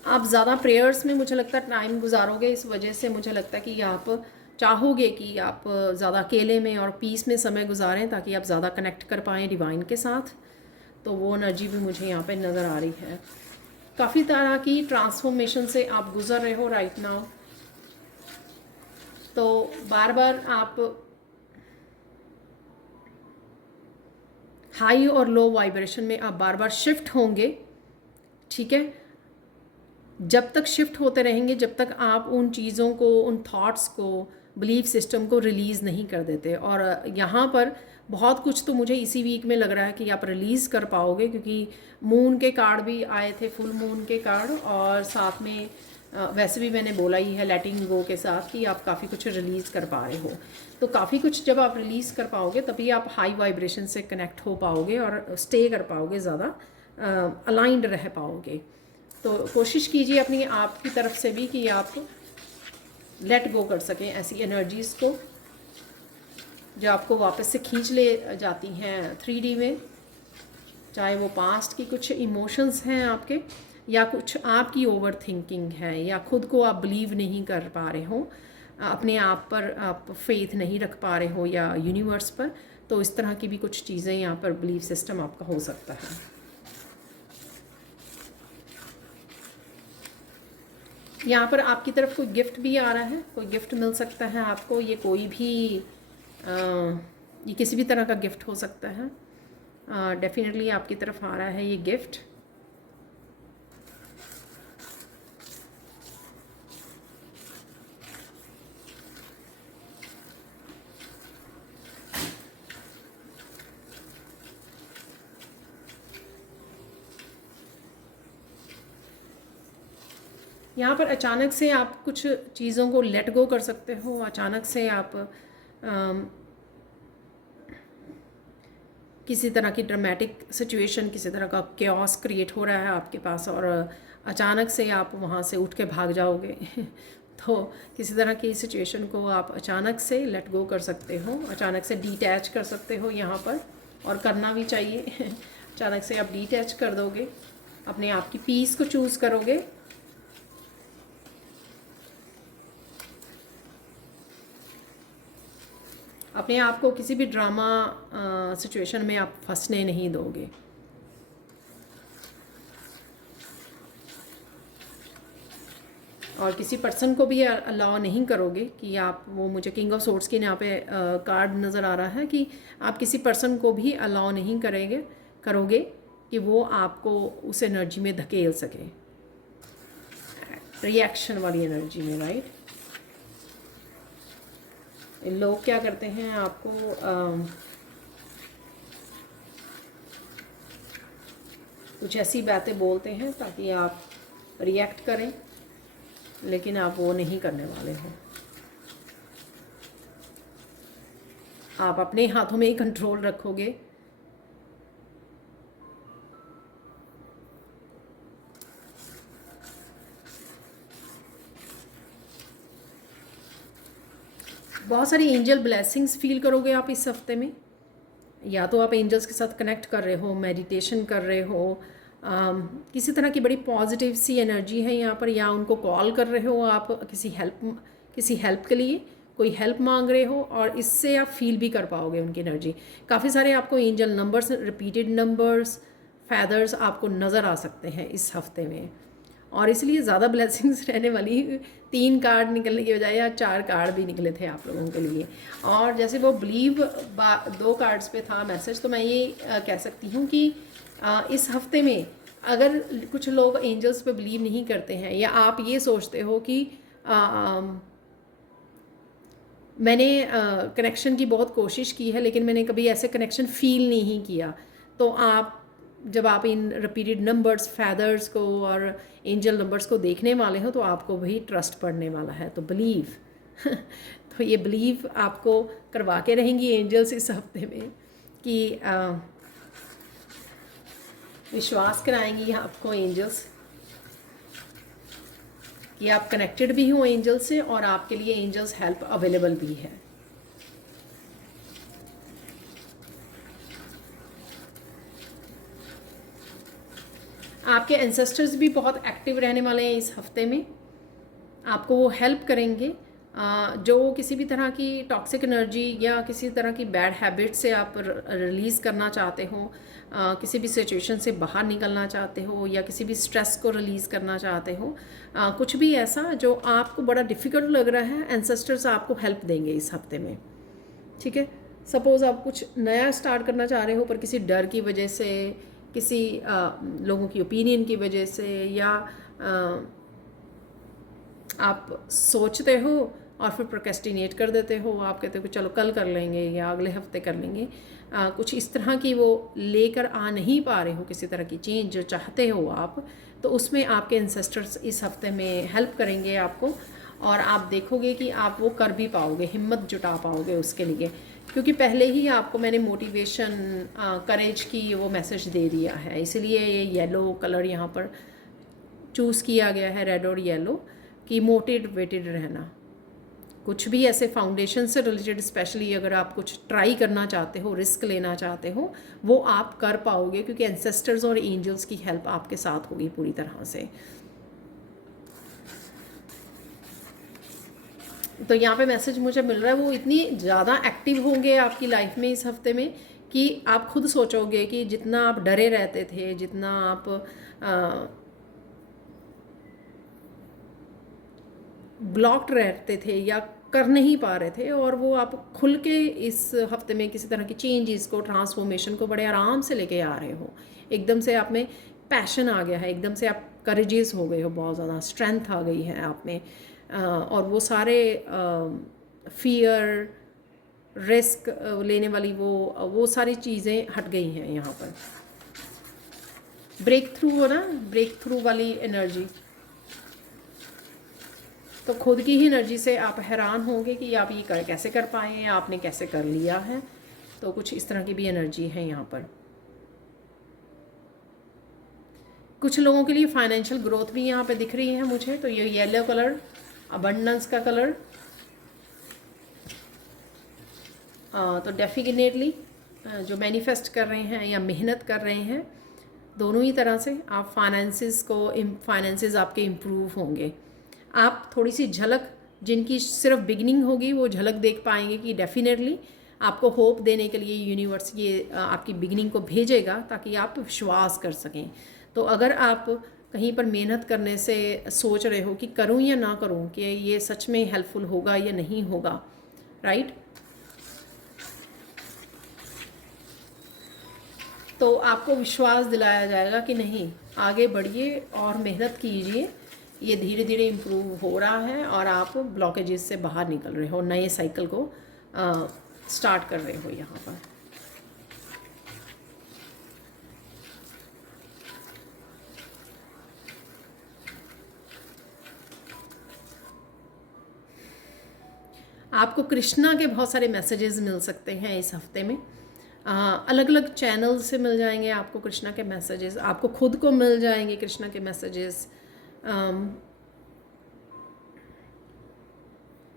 आप ज़्यादा प्रेयर्स में मुझे लगता है टाइम गुजारोगे, इस वजह से मुझे लगता है कि आप चाहोगे कि आप ज़्यादा अकेले में और पीस में समय गुजारें, ताकि आप ज़्यादा कनेक्ट कर पाएँ डिवाइन के साथ। तो वो एनर्जी भी मुझे यहाँ पे नज़र आ रही है। काफ़ी तरह की ट्रांसफॉर्मेशन से आप गुज़र रहे हो राइट नाउ, तो बार बार आप हाई और लो वाइब्रेशन में आप बार बार शिफ्ट होंगे, ठीक है। जब तक शिफ्ट होते रहेंगे, जब तक आप उन चीज़ों को, उन थॉट्स को, बिलीफ सिस्टम को रिलीज़ नहीं कर देते। और यहाँ पर बहुत कुछ तो मुझे इसी वीक में लग रहा है कि आप रिलीज़ कर पाओगे, क्योंकि मून के कार्ड भी आए थे, फुल मून के कार्ड, और साथ में वैसे भी मैंने बोला ही है लेटिंग गो के साथ कि आप काफ़ी कुछ रिलीज़ कर पा रहे हो। तो काफ़ी कुछ जब आप रिलीज़ कर पाओगे, तभी आप हाई वाइब्रेशन से कनेक्ट हो पाओगे और स्टे कर पाओगे, ज़्यादा अलाइंड रह पाओगे। तो कोशिश कीजिए अपनी आप की तरफ से भी कि आप लेट गो कर सकें ऐसी एनर्जीज़ को। जो आपको वापस से खींच ले जाती हैं 3D में, चाहे वो पास्ट की कुछ इमोशंस हैं आपके, या कुछ आपकी ओवर थिंकिंग है, या खुद को आप बिलीव नहीं कर पा रहे हो, अपने आप पर आप फेथ नहीं रख पा रहे हो या यूनिवर्स पर, तो इस तरह की भी कुछ चीज़ें यहाँ पर बिलीफ सिस्टम आपका हो सकता है। यहाँ पर आपकी तरफ कोई गिफ्ट भी आ रहा है, कोई गिफ्ट मिल सकता है आपको, ये कोई भी ये किसी भी तरह का गिफ्ट हो सकता है। डेफिनेटली आपकी तरफ आ रहा है ये गिफ्ट। यहाँ पर अचानक से आप कुछ चीज़ों को लेट गो कर सकते हो, अचानक से आप किसी तरह की ड्रामेटिक सिचुएशन, किसी तरह का क्योस क्रिएट हो रहा है आपके पास, और अचानक से आप वहाँ से उठ के भाग जाओगे तो किसी तरह की सिचुएशन को आप अचानक से लेट गो कर सकते हो, अचानक से डिटैच कर सकते हो यहाँ पर, और करना भी चाहिए अचानक से आप डिटैच कर दोगे, अपने आप की पीस को चूज़ करोगे। अपने आप को किसी भी ड्रामा सिचुएशन में आप फंसने नहीं दोगे। और किसी पर्सन को भी अलाउ नहीं करोगे कि आप, वो मुझे किंग ऑफ सोर्ड्स के यहाँ पे कार्ड नज़र आ रहा है कि आप किसी पर्सन को भी अलाउ नहीं करोगे कि वो आपको उस एनर्जी में धकेल सके, रिएक्शन वाली एनर्जी में, राइट। लोग क्या करते हैं, आपको कुछ ऐसी बातें बोलते हैं ताकि आप रिएक्ट करें, लेकिन आप वो नहीं करने वाले हो। आप अपने हाथों में ही कंट्रोल रखोगे। बहुत सारी एंजल ब्लेसिंग्स फील करोगे आप इस हफ्ते में। या तो आप एंजल्स के साथ कनेक्ट कर रहे हो, मेडिटेशन कर रहे हो, किसी तरह की बड़ी पॉजिटिव सी एनर्जी है यहाँ पर, या उनको कॉल कर रहे हो आप किसी हेल्प के लिए, कोई हेल्प मांग रहे हो, और इससे आप फील भी कर पाओगे उनकी एनर्जी। काफ़ी सारे आपको angel numbers, repeated numbers, feathers आपको नज़र आ सकते हैं इस हफ्ते में, और इसलिए ज़्यादा ब्लेसिंग्स रहने वाली। 3 कार्ड निकलने की बजाय या 4 कार्ड भी निकले थे आप लोगों के लिए। और जैसे वो बिलीव 2 कार्ड्स पे था मैसेज, तो मैं ये कह सकती हूँ कि इस हफ्ते में अगर कुछ लोग एंजल्स पे बिलीव नहीं करते हैं, या आप ये सोचते हो कि मैंने कनेक्शन की बहुत कोशिश की है लेकिन मैंने कभी ऐसे कनेक्शन फील नहीं किया, तो आप जब आप इन रिपीटेड नंबर्स, फैदर्स को और एंजल नंबर्स को देखने वाले हो, तो आपको भी ट्रस्ट पड़ने वाला है। तो बिलीव तो ये बिलीव आपको करवा के रहेंगी एंजल्स इस हफ्ते में, कि विश्वास कराएंगी आपको एंजल्स कि आप कनेक्टेड भी हो एंजल से, और आपके लिए एंजल्स हेल्प अवेलेबल भी है। आपके एंसेस्टर्स भी बहुत एक्टिव रहने वाले हैं इस हफ्ते में, आपको वो हेल्प करेंगे। जो किसी भी तरह की टॉक्सिक एनर्जी या किसी तरह की बैड हैबिट से आप रिलीज़ करना चाहते हो, किसी भी सिचुएशन से बाहर निकलना चाहते हो, या किसी भी स्ट्रेस को रिलीज़ करना चाहते हो, कुछ भी ऐसा जो आपको बड़ा डिफ़िकल्ट लग रहा है, एंसेस्टर्स आपको हेल्प देंगे इस हफ्ते में। ठीक है, सपोज़ आप कुछ नया स्टार्ट करना चाह रहे हो पर किसी डर की वजह से, किसी लोगों की ओपिनियन की वजह से, या आप सोचते हो और फिर प्रोक्रेस्टिनेट कर देते हो, आप कहते हो कि चलो कल कर लेंगे या अगले हफ्ते कर लेंगे, कुछ इस तरह की वो लेकर आ नहीं पा रहे हो किसी तरह की चेंज जो चाहते हो आप, तो उसमें आपके एंसेस्टर्स इस हफ्ते में हेल्प करेंगे आपको, और आप देखोगे कि आप वो कर भी पाओगे, हिम्मत जुटा पाओगे उसके लिए, क्योंकि पहले ही आपको मैंने मोटिवेशन, करेज की वो मैसेज दे दिया है। इसलिए ये येलो कलर यहाँ पर चूज़ किया गया है, रेड और येलो, कि मोटिवेटेड रहना, कुछ भी ऐसे फाउंडेशन से रिलेटेड स्पेशली अगर आप कुछ ट्राई करना चाहते हो, रिस्क लेना चाहते हो, वो आप कर पाओगे क्योंकि एंसेस्टर्स और एंजल्स की हेल्प आपके साथ होगी पूरी तरह से। तो यहाँ पे मैसेज मुझे मिल रहा है वो इतनी ज़्यादा एक्टिव होंगे आपकी लाइफ में इस हफ्ते में कि आप खुद सोचोगे कि जितना आप डरे रहते थे, जितना आप ब्लॉक्ड रहते थे या कर नहीं पा रहे थे, और वो आप खुल के इस हफ्ते में किसी तरह की चेंजेस को, ट्रांसफॉर्मेशन को बड़े आराम से लेके आ रहे हो। एकदम से आप में पैशन आ गया है, एकदम से आप करेजियस हो गए हो, बहुत ज़्यादा स्ट्रेंथ आ गई है आप में, और वो सारे फियर, रिस्क लेने वाली वो सारी चीज़ें हट गई हैं यहाँ पर। ब्रेक थ्रू हो ना, ब्रेक थ्रू वाली एनर्जी। तो खुद की ही एनर्जी से आप हैरान होंगे कि आप ये कैसे कर पाए हैं, आपने कैसे कर लिया है। तो कुछ इस तरह की भी एनर्जी है यहाँ पर। कुछ लोगों के लिए फाइनेंशियल ग्रोथ भी यहाँ पे दिख रही है मुझे। तो ये येलो कलर अबंडेंस का कलर, तो डेफिनेटली जो मैनिफेस्ट कर रहे हैं या मेहनत कर रहे हैं, दोनों ही तरह से आप फाइनेंसेस आपके इम्प्रूव होंगे। आप थोड़ी सी झलक, जिनकी सिर्फ बिगिनिंग होगी, वो झलक देख पाएंगे कि डेफिनेटली आपको होप देने के लिए यूनिवर्स ये आपकी बिगिनिंग को भेजेगा ताकि आप विश्वास कर सकें। तो अगर आप कहीं पर मेहनत करने से सोच रहे हो कि करूं या ना करूं, कि ये सच में हेल्पफुल होगा या नहीं होगा, राइट, तो आपको विश्वास दिलाया जाएगा कि नहीं, आगे बढ़िए और मेहनत कीजिए, ये धीरे धीरे इम्प्रूव हो रहा है और आप ब्लॉकेजेस से बाहर निकल रहे हो, नए साइकिल को स्टार्ट कर रहे हो यहाँ पर। आपको कृष्णा के बहुत सारे मैसेजेस मिल सकते हैं इस हफ्ते में। अलग अलग चैनल से मिल जाएंगे आपको कृष्णा के मैसेजेस, आपको खुद को मिल जाएंगे कृष्णा के मैसेजेस।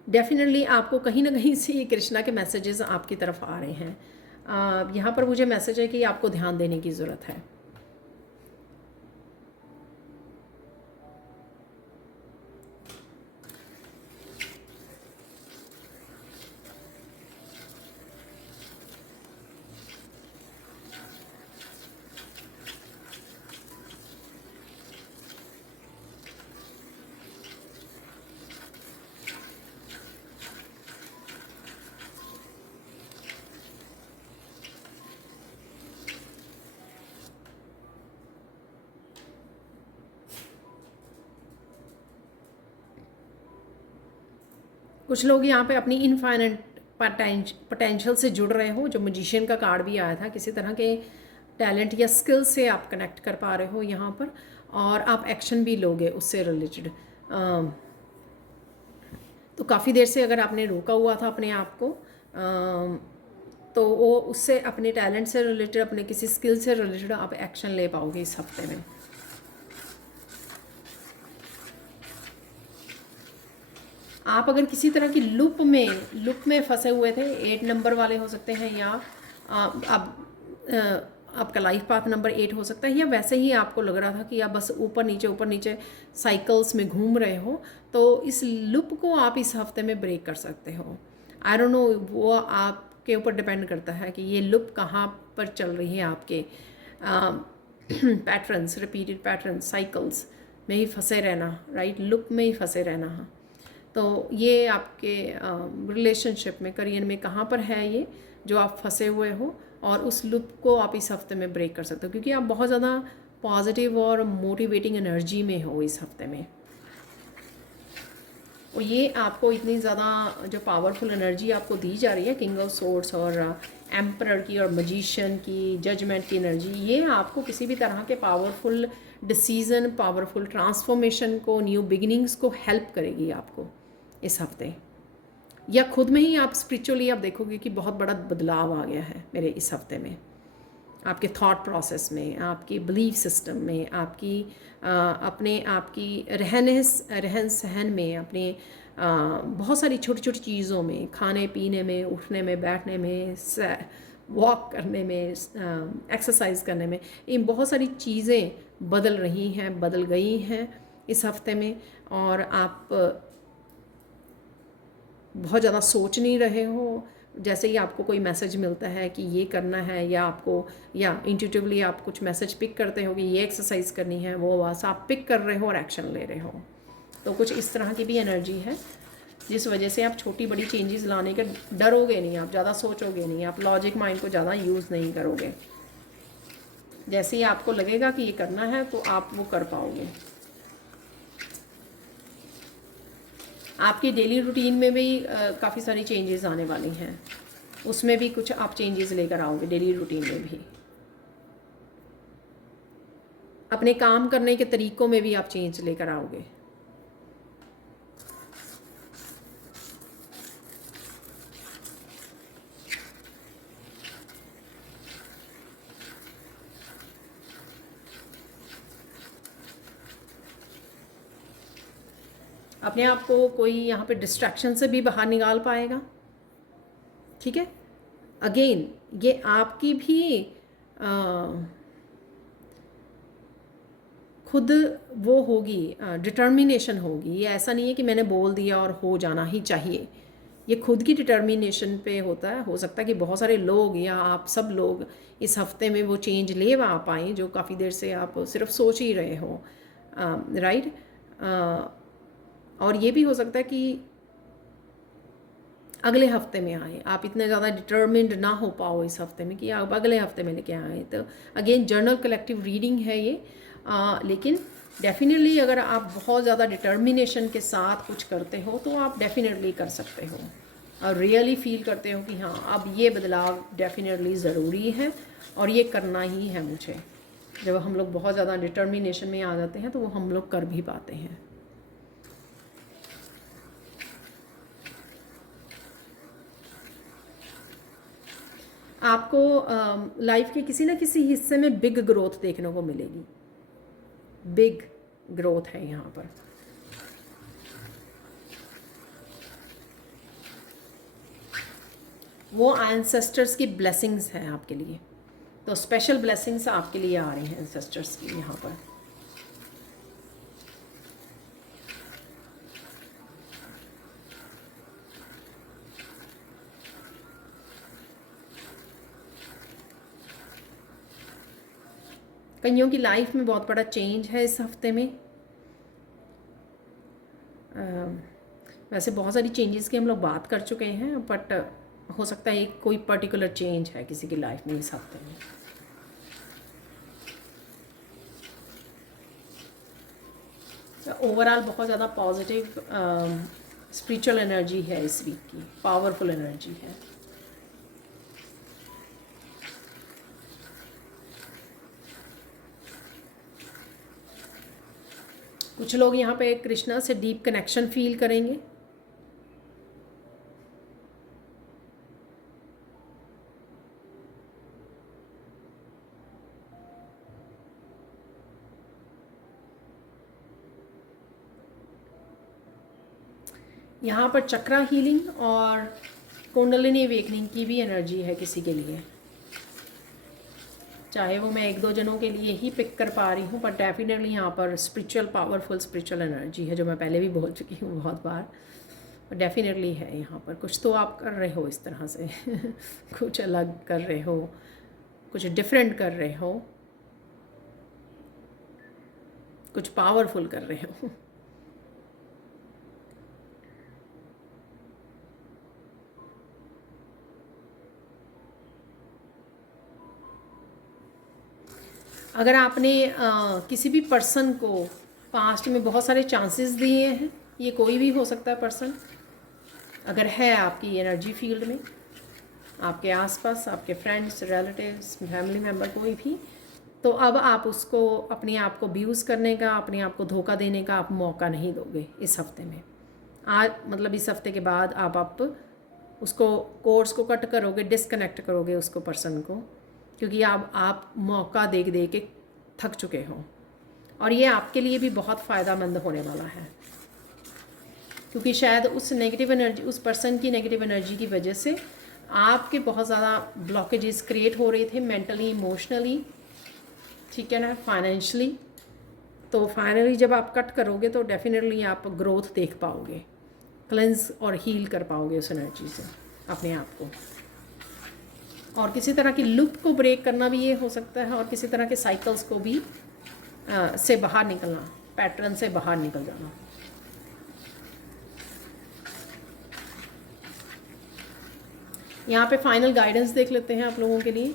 डेफिनेटली आपको कहीं ना कहीं से ये कृष्णा के मैसेजेस आपकी तरफ आ रहे हैं। यहाँ पर मुझे मैसेज है कि आपको ध्यान देने की ज़रूरत है। कुछ लोग यहाँ पे अपनी इनफाइनाइट पोटेंशियल से जुड़ रहे हो। जो मैजिशियन का कार्ड भी आया था, किसी तरह के टैलेंट या स्किल से आप कनेक्ट कर पा रहे हो यहाँ पर, और आप एक्शन भी लोगे उससे रिलेटेड। तो काफ़ी देर से अगर आपने रोका हुआ था अपने आप को, तो वो उससे अपने टैलेंट से रिलेटेड, अपने किसी स्किल से रिलेटेड आप एक्शन ले पाओगे इस हफ्ते में। आप अगर किसी तरह की लूप में फंसे हुए थे, 8 नंबर वाले हो सकते हैं, या आपका लाइफ पाथ नंबर 8 हो सकता है, या वैसे ही आपको लग रहा था कि आप बस ऊपर नीचे साइकिल्स में घूम रहे हो, तो इस लूप को आप इस हफ्ते में ब्रेक कर सकते हो। आई डोंट नो, वो आपके ऊपर डिपेंड करता है कि ये लूप कहाँ पर चल रही है आपके। पैटर्न्स, रिपीटेड पैटर्न्स, साइकिल्स में ही फंसे रहना, राइट, लूप में ही फंसे रहना। तो ये आपके रिलेशनशिप में, करियर में कहाँ पर है ये जो आप फंसे हुए हो, और उस लूप को आप इस हफ्ते में ब्रेक कर सकते हो, क्योंकि आप बहुत ज़्यादा पॉजिटिव और मोटिवेटिंग एनर्जी में हो इस हफ्ते में। और ये आपको इतनी ज़्यादा जो पावरफुल एनर्जी आपको दी जा रही है, किंग ऑफ सोर्ड्स और एम्परर की और मजिशियन की, जजमेंट की एनर्जी, ये आपको किसी भी तरह के पावरफुल डिसीज़न, पावरफुल ट्रांसफॉर्मेशन को, न्यू बिगिनिंग्स को हेल्प करेगी आपको इस हफ्ते। या खुद में ही आप स्पिरिचुअली आप देखोगे कि बहुत बड़ा बदलाव आ गया है मेरे इस हफ्ते में। आपके थॉट प्रोसेस में, आपके बिलीफ सिस्टम में, आपकी अपने आपकी रहन सहन में, अपने बहुत सारी छोटी छोटी चीज़ों में, खाने पीने में, उठने में, बैठने में, वॉक करने में, एक्सरसाइज करने में, इन बहुत सारी चीज़ें बदल रही हैं, बदल गई हैं इस हफ्ते में। और आप बहुत ज़्यादा सोच नहीं रहे हो। जैसे ही आपको कोई मैसेज मिलता है कि ये करना है, या आपको या इंट्यूटिवली आप कुछ मैसेज पिक करते हो कि ये एक्सरसाइज करनी है, वो बस आप पिक कर रहे हो और एक्शन ले रहे हो। तो कुछ इस तरह की भी एनर्जी है, जिस वजह से आप छोटी बड़ी चेंजेस लाने के डरोगे नहीं, आप ज़्यादा सोचोगे नहीं, आप लॉजिक माइंड को ज़्यादा यूज़ नहीं करोगे। जैसे ही आपको लगेगा कि ये करना है तो आप वो कर पाओगे। आपकी डेली रूटीन में भी काफ़ी सारी चेंजेस आने वाली हैं, उसमें भी कुछ आप चेंजेस लेकर आओगे। डेली रूटीन में भी, अपने काम करने के तरीक़ों में भी आप चेंज लेकर आओगे। अपने आप को कोई यहाँ पे डिस्ट्रैक्शन से भी बाहर निकाल पाएगा। ठीक है, अगेन ये आपकी भी खुद वो होगी, डिटर्मिनेशन होगी। ये ऐसा नहीं है कि मैंने बोल दिया और हो जाना ही चाहिए। ये खुद की डिटर्मिनेशन पे होता है। हो सकता है कि बहुत सारे लोग या आप सब लोग इस हफ्ते में वो चेंज ले आ पाएँ जो काफ़ी देर से आप सिर्फ सोच ही रहे हो, राइट। और ये भी हो सकता है कि अगले हफ्ते में आए। आप इतने ज़्यादा डिटर्मिन्ड ना हो पाओ इस हफ्ते में कि आप अगले हफ्ते में लेके आए। तो अगेन जर्नल कलेक्टिव रीडिंग है ये, लेकिन डेफिनेटली अगर आप बहुत ज़्यादा डिटर्मिनेशन के साथ कुछ करते हो तो आप डेफिनेटली कर सकते हो, और रियली फील करते हो कि हाँ अब ये बदलाव डेफिनेटली ज़रूरी है और ये करना ही है मुझे। जब हम लोग बहुत ज़्यादा डिटर्मिनेशन में आ जाते हैं तो वो हम लोग कर भी पाते हैं। आपको लाइफ के किसी न किसी हिस्से में बिग ग्रोथ देखने को मिलेगी। बिग ग्रोथ है यहाँ पर। वो एंसेस्टर्स की ब्लेसिंग्स हैं आपके लिए, तो स्पेशल ब्लेसिंग्स आपके लिए आ रही हैं एंसेस्टर्स की यहाँ पर। कईयों की लाइफ में बहुत बड़ा चेंज है इस हफ्ते में। वैसे बहुत सारी चेंजेस की हम लोग बात कर चुके हैं, बट हो सकता है कोई पर्टिकुलर चेंज है किसी की लाइफ में इस हफ्ते में। ओवरऑल बहुत ज़्यादा पॉजिटिव स्पिरिचुअल एनर्जी है इस वीक की, पावरफुल एनर्जी है। कुछ लोग यहाँ पे कृष्णा से डीप कनेक्शन फील करेंगे। यहाँ पर चक्रा हीलिंग और कुंडलिनी अवेकनिंग की भी एनर्जी है किसी के लिए, चाहे वो मैं एक दो जनों के लिए ही पिक कर पा रही हूँ, पर डेफिनेटली यहाँ पर स्पिरिचुअल पावरफुल स्पिरिचुअल एनर्जी है, जो मैं पहले भी बोल चुकी हूँ बहुत बार। डेफिनेटली है यहाँ पर। कुछ तो आप कर रहे हो इस तरह से कुछ अलग कर रहे हो, कुछ डिफरेंट कर रहे हो, कुछ पावरफुल कर रहे हो। अगर आपने किसी भी पर्सन को पास्ट में बहुत सारे चांसेस दिए हैं, ये कोई भी हो सकता है पर्सन, अगर है आपकी एनर्जी फील्ड में, आपके आसपास, आपके फ्रेंड्स, रिलेटिव्स, फैमिली मेम्बर, कोई भी, तो अब आप उसको अपने आप को अब्यूज़ करने का, अपने आप को धोखा देने का आप मौका नहीं दोगे इस हफ्ते में। आज मतलब इस हफ्ते के बाद आप उसको कोर्स को कट करोगे, डिस्कनेक्ट करोगे उसको पर्सन को, क्योंकि आप मौका देख दे के थक चुके हो, और ये आपके लिए भी बहुत फ़ायदेमंद होने वाला है, क्योंकि शायद उस नेगेटिव एनर्जी, उस पर्सन की नेगेटिव एनर्जी की वजह से आपके बहुत ज़्यादा ब्लॉकेजेस क्रिएट हो रहे थे, मेंटली, इमोशनली, ठीक है ना, फाइनेंशियली। तो फाइनली जब आप कट करोगे तो डेफिनेटली आप ग्रोथ देख पाओगे, क्लेंस और हील कर पाओगे उस एनर्जी से अपने आप को। और किसी तरह की लूप को ब्रेक करना भी ये हो सकता है, और किसी तरह के साइकिल्स को भी से बाहर निकलना, पैटर्न से बाहर निकल जाना। यहाँ पे फाइनल गाइडेंस देख लेते हैं आप लोगों के लिए।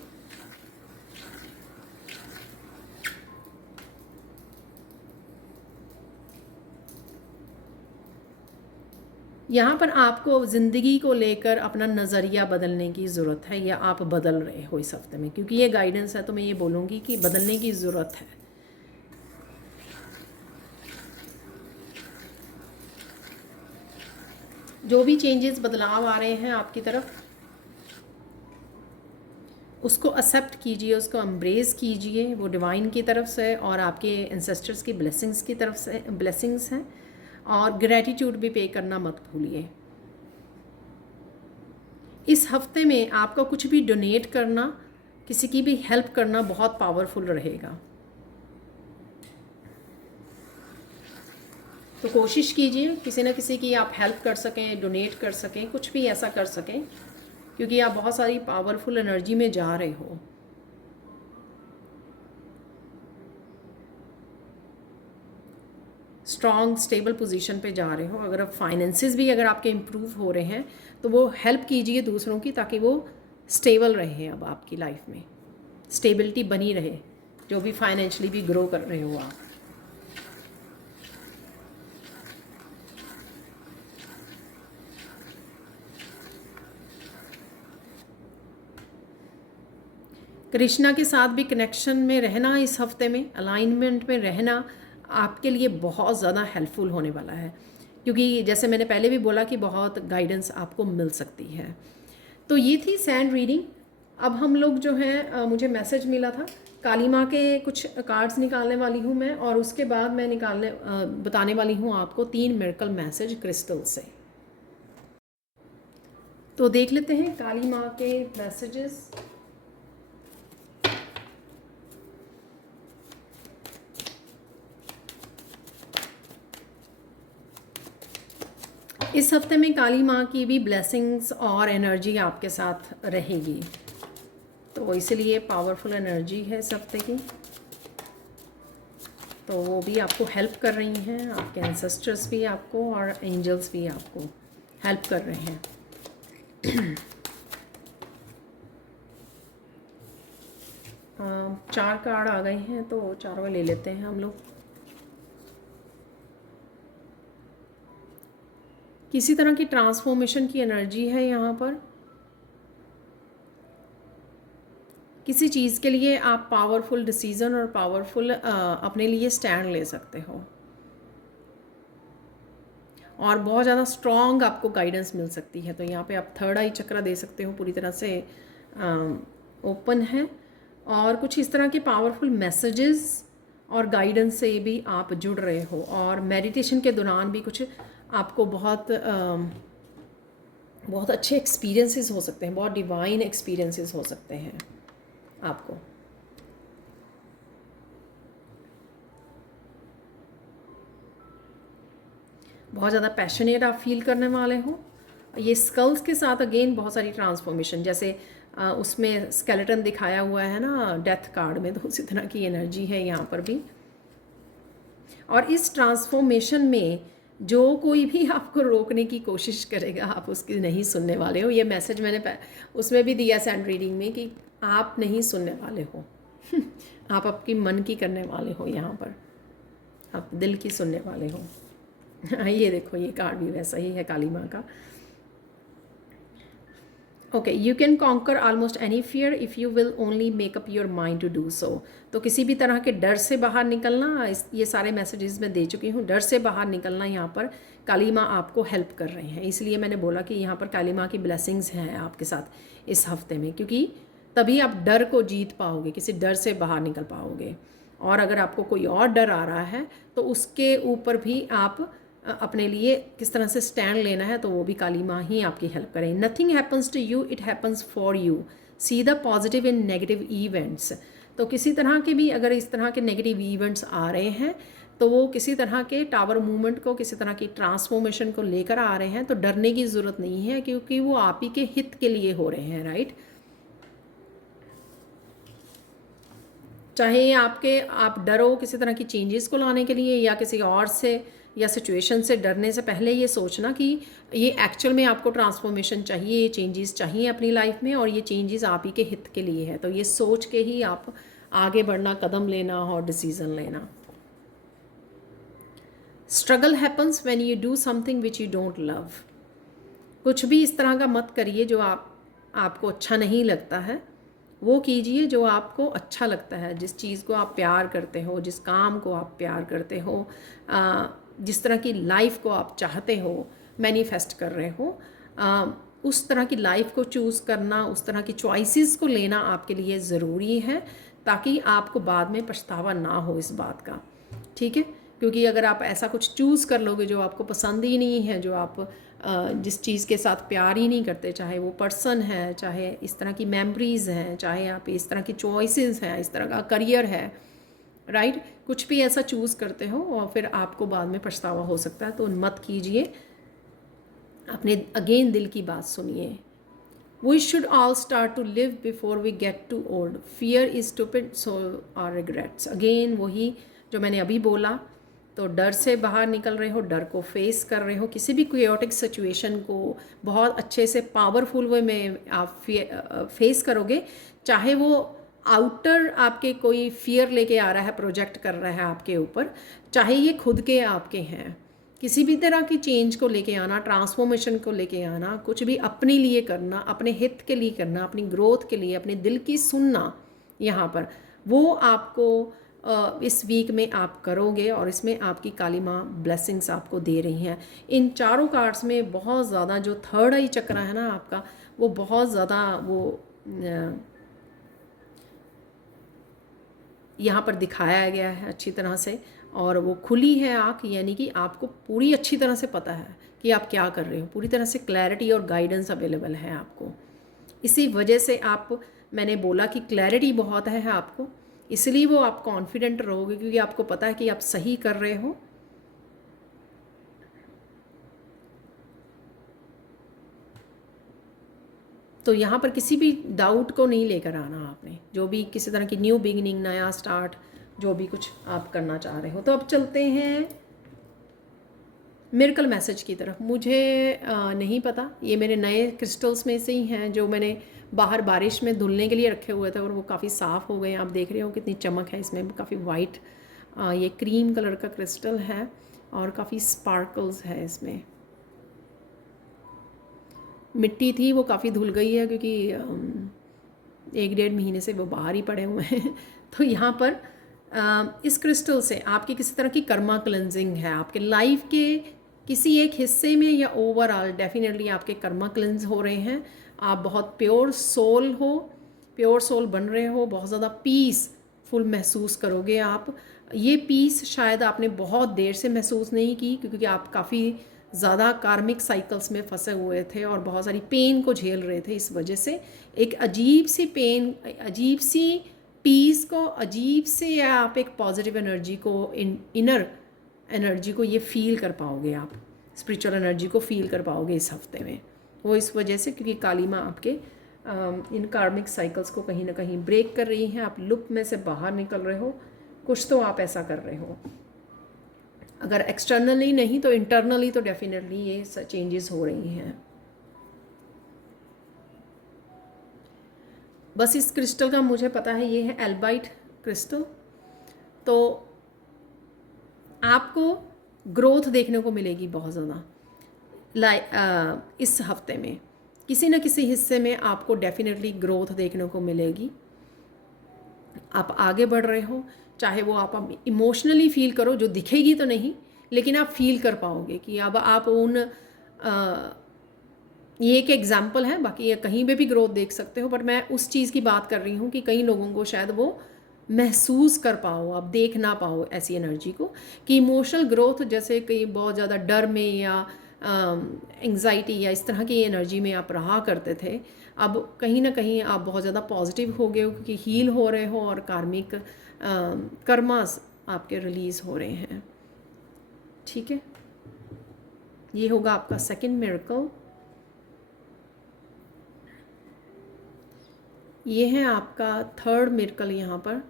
यहाँ पर आपको ज़िंदगी को लेकर अपना नज़रिया बदलने की ज़रूरत है, या आप बदल रहे हो इस हफ्ते में, क्योंकि ये गाइडेंस है तो मैं ये बोलूँगी कि बदलने की ज़रूरत है। जो भी चेंजेस, बदलाव आ रहे हैं आपकी तरफ, उसको एक्सेप्ट कीजिए, उसको एम्ब्रेस कीजिए, वो डिवाइन की तरफ से और आपके एंसेस्टर्स की ब्लेसिंग्स की तरफ से ब्लेसिंग्स हैं। और ग्रैटिट्यूड भी पे करना मत भूलिए। इस हफ्ते में आपका कुछ भी डोनेट करना, किसी की भी हेल्प करना बहुत पावरफुल रहेगा। तो कोशिश कीजिए किसी न किसी की आप हेल्प कर सकें, डोनेट कर सकें, कुछ भी ऐसा कर सकें, क्योंकि आप बहुत सारी पावरफुल एनर्जी में जा रहे हो। स्ट्रॉन्ग स्टेबल पोजीशन पे जा रहे हो। अगर आप फाइनेंसेस भी अगर आपके इम्प्रूव हो रहे हैं तो वो हेल्प कीजिए दूसरों की, ताकि वो स्टेबल रहे, अब आपकी लाइफ में स्टेबिलिटी बनी रहे, जो भी फाइनेंशियली भी ग्रो कर रहे हो आप। कृष्णा के साथ भी कनेक्शन में रहना, इस हफ्ते में अलाइनमेंट में रहना आपके लिए बहुत ज़्यादा हेल्पफुल होने वाला है, क्योंकि जैसे मैंने पहले भी बोला कि बहुत गाइडेंस आपको मिल सकती है। तो ये थी सैंड रीडिंग। अब हम लोग जो हैं, मुझे मैसेज मिला था, काली माँ के कुछ कार्ड्स निकालने वाली हूँ मैं, और उसके बाद मैं बताने वाली हूँ आपको 3 मिरेकल मैसेज क्रिस्टल से। तो देख लेते हैं काली माँ के मैसेजेस। इस हफ्ते में काली माँ की भी ब्लेसिंग्स और एनर्जी आपके साथ रहेगी, तो इसलिए पावरफुल एनर्जी है इस हफ्ते की। तो वो भी आपको हेल्प कर रही हैं, आपके एंसेस्टर्स भी आपको और एंजल्स भी आपको हेल्प कर रहे हैं। 4 कार्ड आ गए हैं, तो चारों ले लेते हैं हम लोग। किसी तरह की ट्रांसफॉर्मेशन की एनर्जी है यहाँ पर। किसी चीज़ के लिए आप पावरफुल डिसीज़न और पावरफुल अपने लिए स्टैंड ले सकते हो, और बहुत ज़्यादा स्ट्रॉन्ग आपको गाइडेंस मिल सकती है। तो यहाँ पे आप थर्ड आई चक्र दे सकते हो, पूरी तरह से ओपन है, और कुछ इस तरह के पावरफुल मैसेजेस और गाइडेंस से भी आप जुड़ रहे हो। और मेडिटेशन के दौरान भी कुछ आपको बहुत अच्छे एक्सपीरियंसेस हो सकते हैं, बहुत डिवाइन एक्सपीरियंसेस हो सकते हैं आपको। बहुत ज़्यादा पैशनेट आप फील करने वाले हो। ये स्कल्स के साथ अगेन बहुत सारी ट्रांसफॉर्मेशन, जैसे उसमें स्केलेटन दिखाया हुआ है ना डेथ कार्ड में, तो उसी तरह की एनर्जी है यहाँ पर भी। और इस ट्रांसफॉर्मेशन में जो कोई भी आपको रोकने की कोशिश करेगा, आप उसकी नहीं सुनने वाले हो। ये मैसेज मैंने उसमें भी दिया सैंड रीडिंग में, कि आप नहीं सुनने वाले हो। आप आपकी मन की करने वाले हो, यहाँ पर आप दिल की सुनने वाले हो। ये देखो, ये कार्ड भी वैसा ही है काली माँ का। Okay, you can conquer almost any fear if you will only make up your mind to do so. तो किसी भी तरह के डर से बाहर निकलना, ये सारे मैसेजेस मैं दे चुकी हूँ। डर से बाहर निकलना यहाँ पर काली माँ आपको हेल्प कर रहे हैं, इसलिए मैंने बोला कि यहाँ पर काली माँ की ब्लेसिंग्स हैं आपके साथ इस हफ्ते में, क्योंकि तभी आप डर को जीत पाओगे, किसी डर से बाहर निकल पाओगे। और अगर आपको कोई और डर आ रहा है तो उसके ऊपर भी आप अपने लिए किस तरह से स्टैंड लेना है, तो वो भी काली माँ ही आपकी हेल्प करें। Nothing happens to you, it happens for you. See the positive in negative events. तो किसी तरह के भी अगर इस तरह के नेगेटिव इवेंट्स आ रहे हैं तो वो किसी तरह के टावर मूवमेंट को, किसी तरह की ट्रांसफॉर्मेशन को लेकर आ रहे हैं, तो डरने की ज़रूरत नहीं है, क्योंकि वो आप ही के हित के लिए हो रहे हैं, राइट। चाहे आप डरो किसी तरह की चेंजेस को लाने के लिए, या किसी और से या सिचुएशन से डरने से पहले ये सोचना कि ये एक्चुअल में आपको ट्रांसफॉर्मेशन चाहिए, ये चेंजेस चाहिए अपनी लाइफ में, और ये चेंजेस आप ही के हित के लिए है। तो ये सोच के ही आप आगे बढ़ना, कदम लेना और डिसीज़न लेना। Struggle happens when you do something which you don't love. कुछ भी इस तरह का मत करिए जो आपको अच्छा नहीं लगता है, वो कीजिए जो आपको अच्छा लगता है, जिस चीज़ को आप प्यार करते हो, जिस काम को आप प्यार करते हो, जिस तरह की लाइफ को आप चाहते हो, मैनिफेस्ट कर रहे हो, उस तरह की लाइफ को चूज़ करना, उस तरह की चॉइसेस को लेना आपके लिए ज़रूरी है, ताकि आपको बाद में पछतावा ना हो इस बात का, ठीक है। क्योंकि अगर आप ऐसा कुछ चूज़ कर लोगे जो आपको पसंद ही नहीं है, जो आप जिस चीज़ के साथ प्यार ही नहीं करते, चाहे वो पर्सन है, चाहे इस तरह की मेमोरीज़ हैं, चाहे आप इस तरह की चॉइसेस हैं, इस तरह का करियर है, राइट, कुछ भी ऐसा चूज़ करते हो और फिर आपको बाद में पछतावा हो सकता है, तो मत कीजिए। अपने अगेन दिल की बात सुनिए। We should all start to live before we get too old. Fear is stupid, so are regrets. Again वही जो मैंने अभी बोला, तो डर से बाहर निकल रहे हो, डर को फेस कर रहे हो, किसी भी क्रियोटिक सिचुएशन को बहुत अच्छे से पावरफुल वे में आप फेस करोगे, चाहे वो आउटर आपके कोई फियर लेके आ रहा है, प्रोजेक्ट कर रहा है आपके ऊपर, चाहे ये खुद के आपके हैं। किसी भी तरह की चेंज को लेके आना, ट्रांसफॉर्मेशन को लेके आना, कुछ भी अपने लिए करना, अपने हित के लिए करना, अपनी ग्रोथ के लिए, अपने दिल की सुनना, यहाँ पर वो आपको इस वीक में आप करोगे, और इसमें आपकी काली माँ ब्लेसिंग्स आपको दे रही हैं। इन चारों कार्ड्स में बहुत ज़्यादा जो थर्ड आई चक्र है ना आपका, वो बहुत ज़्यादा वो यहाँ पर दिखाया गया है अच्छी तरह से, और वो खुली है आँख, यानी कि आपको पूरी अच्छी तरह से पता है कि आप क्या कर रहे हो, पूरी तरह से क्लैरिटी और गाइडेंस अवेलेबल है आपको। इसी वजह से मैंने बोला कि क्लैरिटी बहुत है आपको, इसलिए वो आप कॉन्फिडेंट रहोगे, क्योंकि आपको पता है कि आप सही कर रहे हो। तो यहाँ पर किसी भी डाउट को नहीं लेकर आना आपने, जो भी किसी तरह की न्यू बिगिनिंग, नया स्टार्ट, जो भी कुछ आप करना चाह रहे हो। तो अब चलते हैं मिरेकल मैसेज की तरफ। मुझे नहीं पता, ये मेरे नए क्रिस्टल्स में से ही हैं जो मैंने बाहर बारिश में धुलने के लिए रखे हुए थे, और वो काफ़ी साफ़ हो गए। आप देख रहे हो कितनी चमक है इसमें, काफ़ी वाइट, ये क्रीम कलर का क्रिस्टल है और काफ़ी स्पार्कल्स है इसमें। मिट्टी थी वो काफ़ी धुल गई है, क्योंकि 1-1.5 महीने से वो बाहर ही पड़े हुए हैं। तो यहाँ पर इस क्रिस्टल से आपकी किसी तरह की कर्मा क्लेंजिंग है, आपके लाइफ के किसी एक हिस्से में या ओवरऑल डेफिनेटली आपके कर्मा क्लेंज हो रहे हैं। आप बहुत प्योर सोल हो, प्योर सोल बन रहे हो, बहुत ज़्यादा पीसफुल महसूस करोगे आप। ये पीस शायद आपने बहुत देर से महसूस नहीं की, क्योंकि आप काफ़ी ज़्यादा कार्मिक साइकिल्स में फंसे हुए थे और बहुत सारी पेन को झेल रहे थे। इस वजह से एक अजीब सी पेन, अजीब सी पीस को, अजीब से आप एक पॉजिटिव एनर्जी को, इनर एनर्जी को ये फील कर पाओगे, आप स्पिरिचुअल एनर्जी को फील कर पाओगे इस हफ्ते में। वो इस वजह से क्योंकि काली माँ आपके इन कार्मिक साइकिल्स को कहीं ना कहीं ब्रेक कर रही हैं। आप लूप में से बाहर निकल रहे हो, कुछ तो आप ऐसा कर रहे हो। अगर एक्सटर्नली नहीं तो इंटरनली तो डेफिनेटली ये चेंजेस हो रही हैं। बस इस क्रिस्टल का मुझे पता है ये है एल्बाइट क्रिस्टल। तो आपको ग्रोथ देखने को मिलेगी बहुत ज़्यादा इस हफ्ते में, किसी न किसी हिस्से में आपको डेफिनेटली ग्रोथ देखने को मिलेगी। आप आगे बढ़ रहे हो, चाहे वो आप इमोशनली फील करो, जो दिखेगी तो नहीं, लेकिन आप फील कर पाओगे कि अब आप उन ये एक एग्जाम्पल है, बाकी ये कहीं पे भी ग्रोथ देख सकते हो, बट मैं उस चीज़ की बात कर रही हूँ कि कई लोगों को शायद वो महसूस कर पाओ, आप देख ना पाओ ऐसी एनर्जी को, कि इमोशनल ग्रोथ जैसे कहीं बहुत ज़्यादा डर में या एंग्जाइटी या इस तरह की एनर्जी में आप रहा करते थे, अब कहीं ना कहीं आप बहुत ज़्यादा पॉजिटिव हो गए हो, क्योंकि हील हो रहे हो और कार्मिक कर्मास आपके रिलीज़ हो रहे हैं। ठीक है, ये होगा आपका सेकंड मिरेकल। ये है आपका थर्ड मिरेकल यहाँ पर।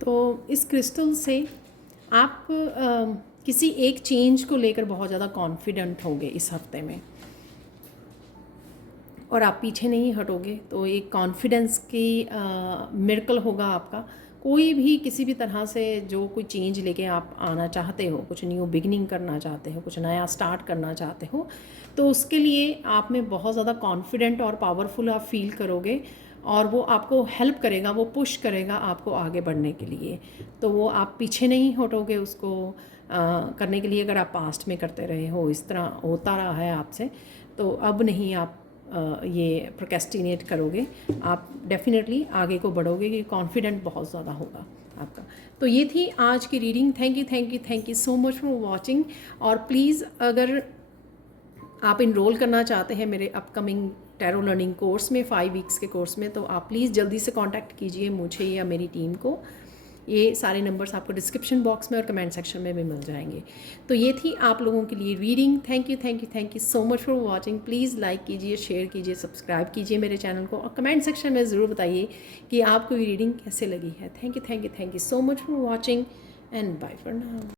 तो इस क्रिस्टल से आप किसी एक चेंज को लेकर बहुत ज़्यादा कॉन्फिडेंट होंगे इस हफ्ते में, और आप पीछे नहीं हटोगे। तो एक कॉन्फिडेंस की मिरेकल होगा आपका। कोई भी किसी भी तरह से जो कोई चेंज लेके आप आना चाहते हो, कुछ न्यू बिगनिंग करना चाहते हो, कुछ नया स्टार्ट करना चाहते हो, तो उसके लिए आप में बहुत ज़्यादा कॉन्फिडेंट और पावरफुल आप फील करोगे, और वो आपको हेल्प करेगा, वो पुश करेगा आपको आगे बढ़ने के लिए। तो वो आप पीछे नहीं हटोगे उसको करने के लिए। अगर आप पास्ट में करते रहे हो, इस तरह होता रहा है आपसे, तो अब नहीं आप ये प्रोक्रेस्टिनेट करोगे, आप डेफिनेटली आगे को बढ़ोगे, कि कॉन्फिडेंट बहुत ज़्यादा होगा आपका। तो ये थी आज की reading. Thank you thank you thank you so much for watching. और प्लीज़ अगर आप इनरोल करना चाहते हैं मेरे अपकमिंग टैरो लर्निंग कोर्स में, 5 वीक्स के कोर्स में, तो आप प्लीज़ जल्दी से कांटेक्ट कीजिए मुझे या मेरी टीम को। ये सारे नंबर्स आपको डिस्क्रिप्शन बॉक्स में और कमेंट सेक्शन में भी मिल जाएंगे। तो ये थी आप लोगों के लिए reading. Thank you thank you thank you so much for watching. Please like कीजिए, शेयर कीजिए, सब्सक्राइब कीजिए मेरे चैनल को, और कमेंट सेक्शन में ज़रूर बताइए कि आपको ये रीडिंग कैसे लगी है। Thank you so much for watching and bye for now.